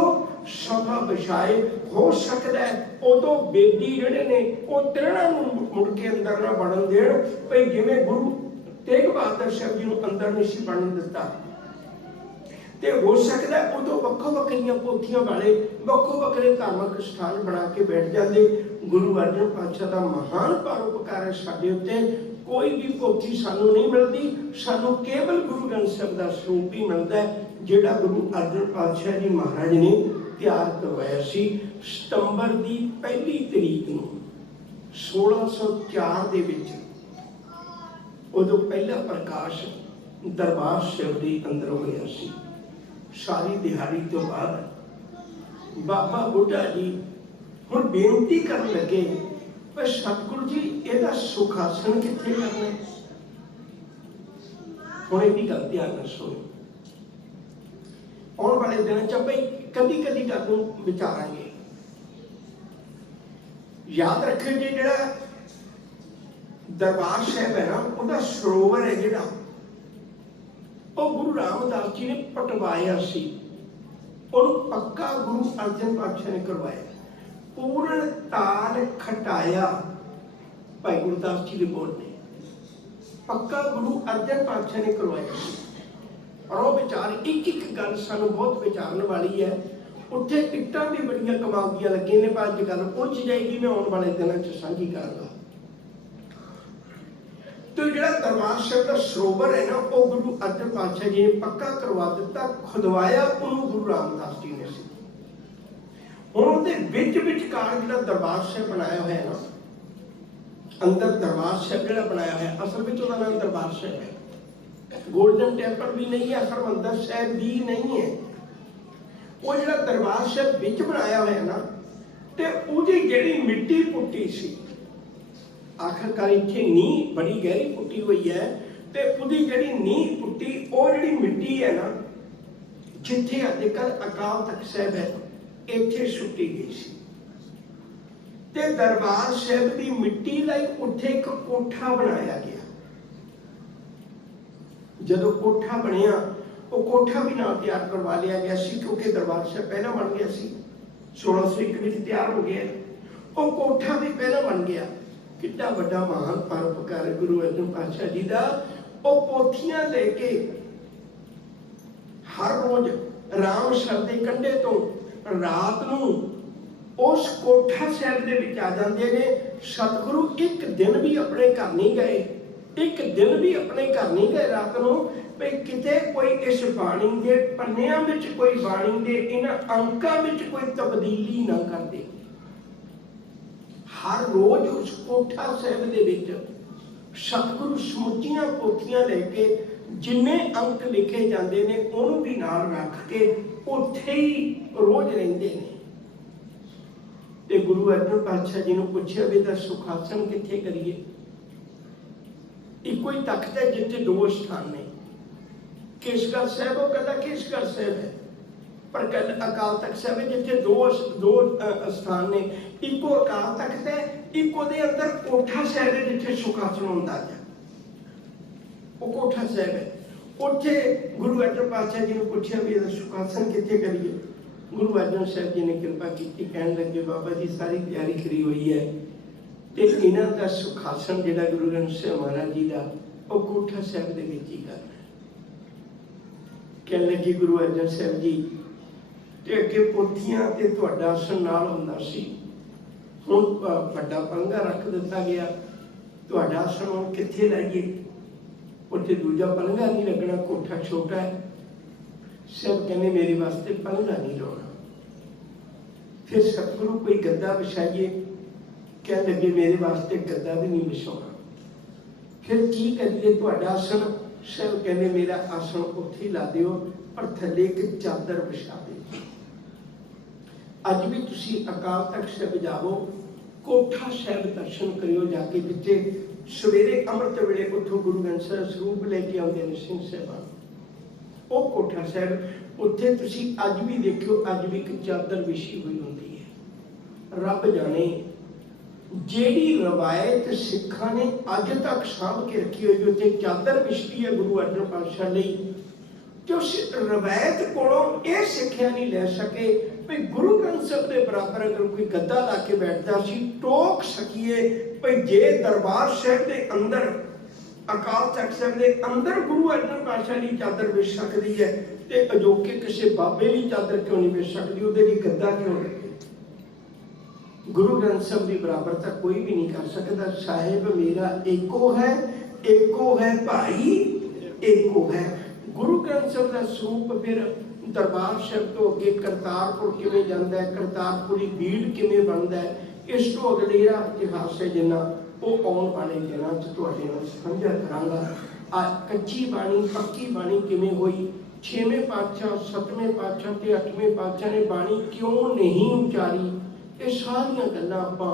सभा बिछाए। हो सकता है उदों बेदी जिहड़े ने ਉਹ ਤਿਰਣਾ ਨੂੰ ਮੁੜ ਕੇ ਅੰਦਰ ਨਾ ਵੜਨ ਦੇਣ। ਭਈ ਜਿਵੇਂ ਗੁਰੂ ਤੇਗ ਬਹਾਦਰ ਸਾਹਿਬ ਜੀ ਨੂੰ ਅੰਦਰ ਨਹੀਂ ਸੀ ਵੜਨ ਦਿੱਤਾ, ਤੇ ਹੋ ਸਕਦਾ ਉਦੋਂ ਵੱਖੋ ਵੱਖਰੀਆਂ ਪੋਥੀਆਂ ਵਾਲੇ ਵੱਖੋ ਵੱਖਰੇ ਧਾਰਮਿਕ ਸਥਾਨ ਬਣਾ ਕੇ ਬੈਠ ਜਾਂਦੇ। ਗੁਰੂ ਅਰਜਨ ਪਾਤਸ਼ਾਹ ਦਾ ਮਹਾਨ ਪਰਉਪਕਾਰ ਹੈ ਸਾਡੇ ਉੱਤੇ। कोई भी पोथी सानू नहीं मिलती, सानू केवल गुरु ग्रंथ साहिब का स्वरूप ही मिलता है, जिहड़ा गुरु अर्जन पातशाह जी महाराज ने तैयार करवाया सी। सितंबर की 1 तारीख नूं 1604 ਦੇ ਵਿੱਚ ਉਦੋਂ ਪਹਿਲਾ ਪ੍ਰਕਾਸ਼ ਦਰਬਾਰ ਸਾਹਿਬ ਦੇ ਅੰਦਰ ਹੋਇਆ ਸੀ। ਸਾਰੀ ਦਿਹਾੜੀ ਤੋਂ ਬਾਅਦ ਬਾਬਾ ਬੁੱਢਾ ਜੀ ਹੁਣ ਬੇਨਤੀ ਕਰਨ ਲੱਗੇ, ਪਰ ਸਤਿਗੁਰੂ ਜੀ ਇਹਦਾ ਸੁਖਾਸਨ ਕਿੱਥੇ ਕਰਨਾ? ਹੁਣ ਇਹਦੀ ਗੱਲ ਧਿਆਨ ਨਾਲ ਸੁਣੋ। ਆਉਣ ਵਾਲੇ ਦਿਨਾਂ ਚ ਆਪਾਂ ਕਦੀ ਕਦੀ ਗੱਲ ਨੂੰ ਵਿਚਾਰਾਂਗੇ। ਯਾਦ ਰੱਖਿਓ ਜੀ, ਜਿਹੜਾ ਦਰਬਾਰ ਸਾਹਿਬ ਹੈ ਨਾ, ਉਹਦਾ ਸਰੋਵਰ ਹੈ ਜਿਹੜਾ, ਉਹ ਗੁਰੂ ਰਾਮਦਾਸ ਜੀ ਨੇ ਪਟਵਾਇਆ ਸੀ। ਉਹਨੂੰ ਪੱਕਾ ਗੁਰੂ ਅਰਜਨ ਪਾਤਸ਼ਾਹ ਨੇ ਕਰਵਾਇਆ। ਪੂਰਨ ਤਾਲ ਖਟਾਇਆ ਭਾਈ ਗੁਰਦਾਸ ਜੀ ਦੇ ਬੋਲ ਨੇ, ਪੱਕਾ ਗੁਰੂ ਅਰਜਨ ਪਾਤਸ਼ਾਹ ਨੇ ਕਰਵਾਇਆ ਸੀ। ਔਰ ਉਹ ਵਿਚਾਰ ਇੱਕ ਇੱਕ ਗੱਲ ਸਾਨੂੰ ਬਹੁਤ ਵਿਚਾਰਨ ਵਾਲੀ ਹੈ। ਉੱਥੇ ਟਿਕਟਾਂ ਵੀ ਬੜੀਆਂ ਕਮਾਲ ਦੀਆਂ ਲੱਗੀਆਂ ਨੇ, ਪਰ ਅੱਜ ਗੱਲ ਉਲਝ ਜਾਏਗੀ, ਮੈਂ ਆਉਣ ਵਾਲੇ ਦਿਨਾਂ 'ਚ ਸਾਂਝੀ ਕਰਾਂਗਾ। ਤੇ ਜਿਹੜਾ ਦਰਬਾਰ ਸਾਹਿਬ ਦਾ ਸਰੋਵਰ ਹੈ ਨਾ, ਉਹ ਗੁਰੂ ਅਰਜਨ ਪਾਤਸ਼ਾਹ ਜੀ ਨੇ ਪੱਕਾ ਕਰਵਾ ਦਿੱਤਾ, ਖੁਦਵਾਇਆ ਉਹਨੂੰ ਗੁਰੂ ਰਾਮਦਾਸ ਜੀ ਨੇ ਸੀ। ਹੁਣ ਉਹਦੇ ਵਿੱਚ ਵਿਚਕਾਰ ਜਿਹੜਾ ਦਰਬਾਰ ਸਾਹਿਬ ਬਣਾਇਆ ਹੋਇਆ ਨਾ, ਅੰਦਰ ਦਰਬਾਰ ਸਾਹਿਬ ਜਿਹੜਾ ਬਣਾਇਆ ਹੋਇਆ, ਅਸਲ ਵਿੱਚ ਉਹਦਾ ਨਾਮ ਦਰਬਾਰ ਸਾਹਿਬ ਹੈ। ਗੋਲਡਨ ਟੈਂਪਲ ਵੀ ਨਹੀਂ ਹੈ, ਹਰਮੰਦਰ ਸਾਹਿਬ ਵੀ ਨਹੀਂ ਹੈ। ਉਹ ਜਿਹੜਾ ਦਰਬਾਰ ਸਾਹਿਬ ਵਿੱਚ ਬਣਾਇਆ ਹੋਇਆ ਨਾ, ਤੇ ਉਹਦੀ ਜਿਹੜੀ ਮਿੱਟੀ ਪੁੱਟੀ ਸੀ, ਆਖਰਕਾਰ ਇੱਥੇ ਨੀਂਹ ਬੜੀ ਗਹਿਰੀ ਪੁੱਟੀ ਹੋਈ ਹੈ, ਤੇ ਉਹਦੀ ਜਿਹੜੀ ਨੀਂਹ ਪੁੱਟੀ, ਉਹ ਜਿਹੜੀ ਮਿੱਟੀ ਹੈ ਨਾ, ਜਿੱਥੇ ਅੱਜ ਕੱਲ੍ਹ ਅਕਾਲ ਤਖਤ ਸਾਹਿਬ ਹੈ, ਇੱਥੇ ਸੁੱਟੀ ਗਈ ਸੀ। ਤੇ ਦਰਬਾਰ ਸਾਹਿਬ ਦੀ ਮਿੱਟੀ ਲਈ ਉੱਥੇ ਇੱਕ ਕੋਠਾ ਬਣਾਇਆ ਗਿਆ। ਜਦੋਂ ਕੋਠਾ ਬਣਿਆ, ਉਹ ਕੋਠਾ ਵੀ ਨਾਲ ਤਿਆਰ ਕਰਵਾ ਲਿਆ ਗਿਆ ਸੀ, ਕਿਉਂਕਿ ਦਰਬਾਰ ਸਾਹਿਬ ਪਹਿਲਾਂ ਬਣ ਗਿਆ ਸੀ, 1601 ਵਿੱਚ ਤਿਆਰ ਹੋ ਗਿਆ। ਉਹ ਕੋਠਾ ਵੀ ਪਹਿਲਾਂ ਬਣ ਗਿਆ। ਕਿੰਨਾ ਵੱਡਾ ਮਹਾਨ ਪਰਉਪਕਾਰ ਗੁਰੂ ਅਰਜਨ ਪਾਤਸ਼ਾਹ ਜੀ ਦਾ। ਉਹ ਪੋਥੀਆਂ ਲੈ ਕੇ ਹਰ ਰੋਜ਼ ਰਾਮਸਰ ਦੇ ਕੰਢੇ ਤੋਂ ਰਾਤ ਨੂੰ ਉਸ ਕੋਠਾ ਸਾਹਿਬ ਦੇ ਵਿੱਚ ਆ ਜਾਂਦੇ ਨੇ। ਸਤਿਗੁਰੂ ਇੱਕ ਦਿਨ ਵੀ ਆਪਣੇ ਘਰ ਨਹੀਂ ਗਏ, ਇੱਕ ਦਿਨ ਵੀ ਆਪਣੇ ਘਰ ਨਹੀਂ ਗਏ ਰਾਤ ਨੂੰ, ਵੀ ਕਿਤੇ ਕੋਈ ਇਸ ਬਾਣੀ ਦੇ ਪੰਨਿਆਂ ਵਿੱਚ, ਕੋਈ ਬਾਣੀ ਦੇ ਇਹਨਾਂ ਅੰਕਾਂ ਵਿੱਚ ਕੋਈ ਤਬਦੀਲੀ ਨਾ ਕਰਦੇ। ਹਰ ਰੋਜ਼ ਉਸ ਕੋਠਾ ਸਾਹਿਬ ਦੇ ਵਿੱਚ ਸਤਿਗੁਰੂ ਸਮੁੱਚੀਆਂ ਪੋਥੀਆਂ ਲੈ ਕੇ ਜਿੰਨੇ ਅੰਕ ਲਿਖੇ ਜਾਂਦੇ ਨੇ, ਉਹਨੂੰ ਵੀ ਨਾਲ ਰੱਖ ਕੇ ਉੱਥੇ ਹੀ ਰੋਜ਼ ਰਹਿੰਦੇ ਨੇ। ਤੇ ਗੁਰੂ ਅਰਜਨ ਪਾਤਸ਼ਾਹ ਜੀ ਨੂੰ ਪੁੱਛਿਆ ਵੀ ਇਹਦਾ ਸੁਖਾਸਨ ਕਿੱਥੇ ਕਰੀਏ? ਇੱਕੋ ਹੀ ਤਖਤ ਹੈ ਜਿੱਥੇ ਦੋ ਸਥਾਨ ਨੇ। ਕੇਸਗੜ੍ਹ ਸਾਹਿਬ, ਉਹ ਕਹਿੰਦਾ ਕੇਸਗੜ੍ਹ ਸਾਹਿਬ ਹੈ, ਪਰ ਕੱਲ ਅਕਾਲ ਤਖਤ ਸਾਹਿਬ ਹੈ ਜਿੱਥੇ ਦੋ ਸਥਾਨ ਨੇ। ਇੱਕੋ ਅਕਾਲ ਤਖਤ ਹੈ, ਇੱਕੋ ਦੇ ਅੰਦਰ ਕੋਠਾ ਸਾਹਿਬ ਹੈ ਜਿੱਥੇ ਸੁਖਾਸਨ ਹੁੰਦਾ ਹੈ। ਉਹ ਕੋਠਾ ਸਾਹਿਬ ਹੈ। ਉੱਥੇ ਗੁਰੂ ਅਰਜਨ ਪਾਤਸ਼ਾਹ ਜੀ ਨੂੰ ਪੁੱਛਿਆ ਵੀ ਇਹਦਾ ਸੁਖਾਸਨ ਕਿੱਥੇ ਕਰੀਏ? ਗੁਰੂ ਅਰਜਨ ਸਾਹਿਬ ਜੀ ਨੇ ਕਿਰਪਾ ਕੀਤੀ, ਕਹਿਣ ਲੱਗੇ ਬਾਬਾ ਜੀ ਸਾਰੀ ਤਿਆਰੀ ਕਰੀ ਹੋਈ ਹੈ, ਤੇ ਇਹਨਾਂ ਦਾ ਸੁਖਾਸਨ ਜਿਹੜਾ ਗੁਰੂ ਗ੍ਰੰਥ ਸਾਹਿਬ ਮਹਾਰਾਜ ਜੀ ਦਾ, ਉਹ ਕੋਠਾ ਸਾਹਿਬ ਦੇ ਵਿੱਚ ਹੀ ਕਰਨਾ। ਕਹਿਣ ਲੱਗੇ ਗੁਰੂ ਅਰਜਨ ਸਾਹਿਬ ਜੀ, ਤੇ ਅੱਗੇ ਪੋਥੀਆਂ ਤੇ ਤੁਹਾਡਾ ਆਸਣ ਨਾਲ ਹੁੰਦਾ ਸੀ, ਹੁਣ ਵੱਡਾ ਪਲੰਘਾ ਰੱਖ ਦਿੱਤਾ ਗਿਆ, ਤੁਹਾਡਾ ਆਸਣ ਹੁਣ ਕਿੱਥੇ ਲਾਈਏ? ਉੱਥੇ ਦੂਜਾ ਪਲੰਘਾ ਨਹੀਂ ਲੱਗਣਾ, ਕੋਠਾ ਛੋਟਾ ਹੈ। ਸਭ ਕਹਿੰਦੇ ਮੇਰੇ ਵਾਸਤੇ ਪਲੰਘਾ ਨਹੀਂ ਲਾਉਣਾ। ਫਿਰ ਸਤਿਗੁਰੂ ਕੋਈ ਗੱਦਾ ਵਿਛਾਈਏ? ਕਹਿਣ ਲੱਗੇ ਮੇਰੇ ਵਾਸਤੇ ਗੱਦਾ ਵੀ ਨਹੀਂ ਵਿਛਾਉਣਾ। ਫਿਰ ਕੀ ਕਰੀਏ? ਤੁਹਾਡਾ ਆਸਣ? ਸਭ ਕਹਿੰਦੇ ਮੇਰਾ ਆਸਣ ਉੱਥੇ ਲਾ ਦਿਓ, ਪਰ ਥੱਲੇ ਇੱਕ ਚਾਦਰ ਵਿਛਾ ਦਿਓ। ਅੱਜ ਵੀ ਤੁਸੀਂ ਅਕਾਲ ਤਖਤ ਸਾਹਿਬ ਜਾਵੋ, ਕੋਠਾ ਸਾਹਿਬ ਦਰਸ਼ਨ ਕਰਿਓ ਜਾ ਕੇ, ਜਿੱਥੇ ਸਵੇਰੇ ਅੰਮ੍ਰਿਤ ਵੇਲੇ ਉੱਥੋਂ ਗੁਰੂ ਗ੍ਰੰਥ ਸਾਹਿਬ ਸਰੂਪ ਲੈ ਕੇ ਆਉਂਦੇ ਨੇ ਸਿੰਘ ਸਾਹਿਬਾਨ। ਉਹ ਕੋਠਾ ਸਾਹਿਬ, ਉੱਥੇ ਤੁਸੀਂ ਅੱਜ ਵੀ ਦੇਖਿਓ, ਅੱਜ ਵੀ ਇੱਕ ਚਾਦਰ ਵਿਛੀ ਹੋਈ ਹੁੰਦੀ ਹੈ। ਰੱਬ ਜਾਣੇ ਜਿਹੜੀ ਰਵਾਇਤ ਸਿੱਖਾਂ ਨੇ ਅੱਜ ਤੱਕ ਸਾਂਭ ਕੇ ਰੱਖੀ ਹੋਈ, ਉੱਥੇ ਚਾਦਰ ਵਿਛਦੀ ਹੈ ਗੁਰੂ ਅਰਜਨ ਪਾਤਸ਼ਾਹ ਲਈ। ਤੇ ਉਸ ਰਵਾਇਤ ਕੋਲੋਂ ਇਹ ਸਿੱਖਿਆ ਨਹੀਂ ਲੈ ਸਕੇ ਵੀ ਗੁਰੂ ਗ੍ਰੰਥ ਸਾਹਿਬ ਦੇ ਬਰਾਬਰ ਅਗਰ ਕੋਈ ਗੱਦਾ ਲਾ ਕੇ ਬੈਠਦਾ ਸੀ, ਟੋਕ ਸਕੀਏ ਵੀ ਜੇ ਦਰਬਾਰ ਸਾਹਿਬ ਦੇ ਅੰਦਰ, ਅਕਾਲ ਤਖਤ ਸਾਹਿਬ ਦੇ ਅੰਦਰ ਗੁਰੂ ਅਰਜਨ ਪਾਤਸ਼ਾਹ ਦੀ ਚਾਦਰ ਵਿਛ ਸਕਦੀ ਹੈ, ਤੇ ਅਜੋਕੇ ਕਿਸੇ ਬਾਬੇ ਦੀ ਚਾਦਰ ਕਿਉਂ ਨਹੀਂ ਵਿਛ ਸਕਦੀ? ਉਹਦੇ ਲਈ ਗੱਦਾ ਕਿਉਂ ਲੱਗੇ? ਗੁਰੂ ਗ੍ਰੰਥ ਸਾਹਿਬ ਦੀ ਬਰਾਬਰਤਾ ਕੋਈ ਵੀ ਨਹੀਂ ਕਰ ਸਕਦਾ। ਸਾਹਿਬ ਮੇਰਾ ਏਕੋ ਹੈ ਭਾਈ ਏਕੋ ਹੈ। ਗੁਰੂ ਗ੍ਰੰਥ ਸਾਹਿਬ ਦਾ ਸਰੂਪ ਫਿਰ ਦਰਬਾਰ ਸਾਹਿਬ ਤੋਂ ਅੱਗੇ ਕਰਤਾਰਪੁਰ ਕਿਵੇਂ ਜਾਂਦਾ ਹੈ, ਕਰਤਾਰਪੁਰੀ ਬੀੜ ਕਿਵੇਂ ਬਣਦਾ ਹੈ, इस तो अगले ਜਿਹੜਾ ਇਤਿਹਾਸ ਹੈ ਜਿੰਨਾ ਉਹ ਆਉਣ ਵਾਲੇ ਦਿਨਾਂ 'ਚ ਤੁਹਾਡੇ ਨਾਲ ਸਾਂਝਾ ਕਰਾਂਗਾ। ਆ ਕੱਚੀ ਬਾਣੀ ਪੱਕੀ ਬਾਣੀ ਕਿਵੇਂ ਹੋਈ, 6ਵੇਂ ਪਾਤਸ਼ਾਹ 7ਵੇਂ ਪਾਤਸ਼ਾਹ ਤੇ 8ਵੇਂ ਪਾਤਸ਼ਾਹ ਨੇ ਬਾਣੀ ਕਿਉਂ ਨਹੀਂ ਉਚਾਰੀ, ਇਹ ਸਾਰੀਆਂ ਗੱਲਾਂ ਆਪਾਂ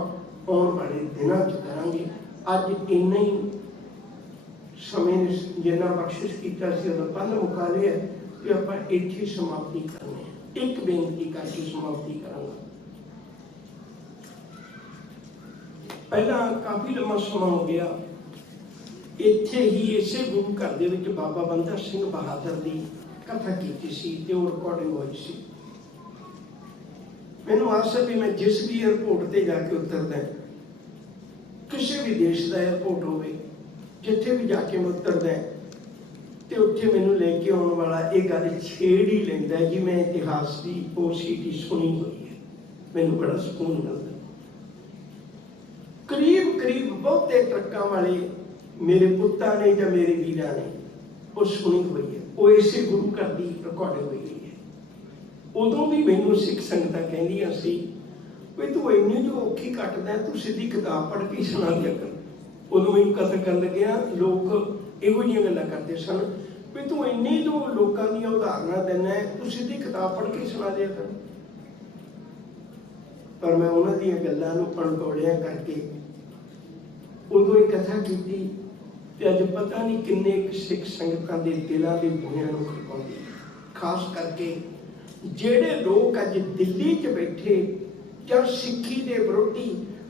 ਆਉਣ ਵਾਲੇ ਦਿਨਾਂ 'ਚ ਕਰਾਂਗੇ। ਅੱਜ ਇੰਨਾ ਹੀ ਸਮੇਂ ਨੇ ਜਿੰਨਾ ਬਖਸ਼ਿਸ਼ ਕੀਤਾ ਸੀ ਉਹਦਾ ਪੰਨ ਮੁਕਾ ਲਿਆ ਕਿ ਆਪਾਂ ਇੱਥੇ ਸਮਾਪਤੀ ਕਰਨੀ ਹੈ। ਇੱਕ ਬੇਨਤੀ ਕਰਕੇ ਸਮਾਪਤੀ ਕਰਾਂਗਾ। ਪਹਿਲਾਂ ਕਾਫੀ ਲੰਮਾ ਸਮਾਂ ਹੋ ਗਿਆ ਇੱਥੇ ਹੀ ਇਸੇ ਗੁਰੂ ਘਰ ਦੇ ਵਿੱਚ ਬਾਬਾ ਬੰਦਾ ਸਿੰਘ ਬਹਾਦਰ ਦੀ ਕਥਾ ਕੀਤੀ ਸੀ ਤੇ ਉਹ ਰਿਕਾਰਡਿੰਗ ਹੋਈ ਸੀ। ਮੈਨੂੰ ਆਸ ਹੈ ਵੀ ਮੈਂ ਜਿਸ ਵੀ ਏਅਰਪੋਰਟ ਤੇ ਜਾ ਕੇ ਉਤਰਦਾ, ਕਿਸੇ ਵੀ ਦੇਸ਼ ਦਾ ਏਅਰਪੋਰਟ ਹੋਵੇ, ਜਿੱਥੇ ਵੀ ਜਾ ਕੇ ਮੈਂ ਉਤਰਦਾ ਤੇ ਉੱਥੇ ਮੈਨੂੰ ਲੈ ਕੇ ਆਉਣ ਵਾਲਾ ਇਹ ਗੱਲ ਛੇੜ ਹੀ ਲੈਂਦਾ ਜੀ ਮੈਂ ਇਤਿਹਾਸ ਦੀ OCD ਸੁਣੀ ਹੋਈ ਹੈ। ਮੈਨੂੰ ਬੜਾ ਸਕੂਨ ਮਿਲਦਾ। ਕਰੀਬ ਕਰੀਬ ਬਹੁਤੇ ਟਰੱਕਾਂ ਵਾਲੇ ਮੇਰੇ ਪੁੱਤਾਂ ਨੇ ਜਾਂ ਮੇਰੇ ਵੀਰਾਂ ਨੇ ਉਹ ਸੁਣੀ ਹੋਈ ਹੈ, ਉਹ ਇਸੇ ਗੁਰੂ ਘਰ ਦੀ ਰਿਕਾਰਡਿੰਗ ਹੋਈ ਹੈ। ਉਦੋਂ ਵੀ ਮੈਨੂੰ ਸਿੱਖ ਸੰਗਤਾਂ ਕਹਿੰਦੀਆਂ ਸੀ ਵੀ ਤੂੰ ਇੰਨੀ ਜੋ ਔਖੀ ਕੱਟਦਾ, ਤੂੰ ਸਿੱਧੀ ਕਿਤਾਬ ਪੜ੍ਹ ਕੇ ਸੁਣਾ ਦਿਆ ਕਰ। ਉਦੋਂ ਮੈਨੂੰ ਕਥਾ ਕਰਨ ਲੱਗਿਆ ਲੋਕ ਇਹੋ ਜਿਹੀਆਂ ਗੱਲਾਂ ਕਰਦੇ ਸਨ ਵੀ ਤੂੰ ਇੰਨੀ ਜੋ ਲੋਕਾਂ ਦੀਆਂ ਉਦਾਹਰਨਾਂ ਦਿੰਦਾ, ਤੂੰ ਸਿੱਧੀ ਕਿਤਾਬ ਪੜ੍ਹ ਕੇ ਸੁਣਾ ਦਿਆ ਕਰ। ਪਰ ਮੈਂ ਉਹਨਾਂ ਦੀਆਂ ਗੱਲਾਂ ਨੂੰ ਅਣਗੌਲਿਆ ਕਰਕੇ ਉਦੋਂ ਇਹ ਕਥਾ ਕੀਤੀ ਤੇ ਅੱਜ ਪਤਾ ਨਹੀਂ ਕਿੰਨੇ ਸਿੱਖ ਸੰਗਤਾਂ ਦੇ ਦਿਲਾਂ ਦੇ ਬੂਹਿਆਂ ਨੂੰ ਖੜਕਾਉਂਦੀ। ਖਾਸ ਕਰਕੇ ਜਿਹੜੇ ਲੋਕ ਅੱਜ ਦਿੱਲੀ 'ਚ ਬੈਠੇ ਜਾਂ ਸਿੱਖੀ ਦੇ ਵਿਰੋਧੀ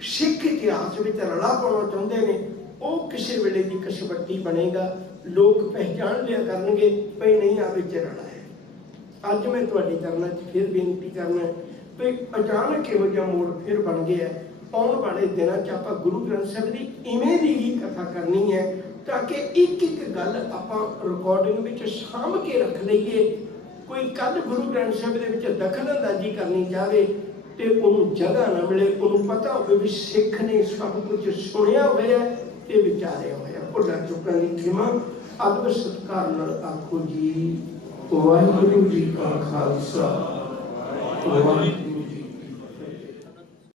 ਸਿੱਖ ਇਤਿਹਾਸ ਵਿੱਚ ਰਲਾ ਪਾਉਣਾ ਚਾਹੁੰਦੇ ਨੇ, ਉਹ ਕਿਸੇ ਵੇਲੇ ਦੀ ਕਸਵੱਟੀ ਬਣੇਗਾ। ਲੋਕ ਪਹਿਚਾਣ ਲਿਆ ਕਰਨਗੇ ਵੀ ਨਹੀਂ ਆ ਵਿੱਚ ਰਲਾ ਹੈ। ਅੱਜ ਮੈਂ ਤੁਹਾਡੇ ਚਰਨਾਂ 'ਚ ਫਿਰ ਬੇਨਤੀ ਕਰਨਾ ਵੀ ਅਚਾਨਕ ਇਹੋ ਜਿਹਾ ਮੋੜ ਫਿਰ ਬਣ ਗਿਆ। ਆਉਣ ਵਾਲੇ ਦਿਨਾਂ 'ਚ ਆਪਾਂ ਗੁਰੂ ਗ੍ਰੰਥ ਸਾਹਿਬ ਦੀ ਇਵੇਂ ਦੀ ਹੀ ਕਥਾ ਕਰਨੀ ਹੈ ਤਾਂ ਕਿ ਇੱਕ ਇੱਕ ਗੱਲ ਆਪਾਂ ਰਿਕਾਰਡਿੰਗ ਵਿੱਚ ਸਾਂਭ ਕੇ ਰੱਖ ਲਈਏ। ਕੋਈ ਕੱਲ ਗੁਰੂ ਗ੍ਰੰਥ ਸਾਹਿਬ ਦੇ ਵਿੱਚ ਦਖਲ ਅੰਦਾਜ਼ੀ ਕਰਨੀ ਚਾਹਵੇ ਤੇ ਉਹਨੂੰ ਜਗ੍ਹਾ ਨਾ ਮਿਲੇ, ਉਹਨੂੰ ਪਤਾ ਹੋਵੇ ਵੀ ਸਿੱਖ ਨੇ ਸਭ ਕੁਝ ਸੁਣਿਆ ਹੋਇਆ ਤੇ ਵਿਚਾਰਿਆ ਹੋਇਆ। ਭੁੱਲਾਂ ਚੁੱਕਾਂ ਦੀ ਖਿਮਾ ਅਦਬ ਸਤਿਕਾਰ ਨਾਲ ਆਖੋ ਜੀ ਵਾਹਿਗੁਰੂ ਜੀ ਕਾ ਖਾਲਸਾ ਵਾਹਿਗੁਰੂ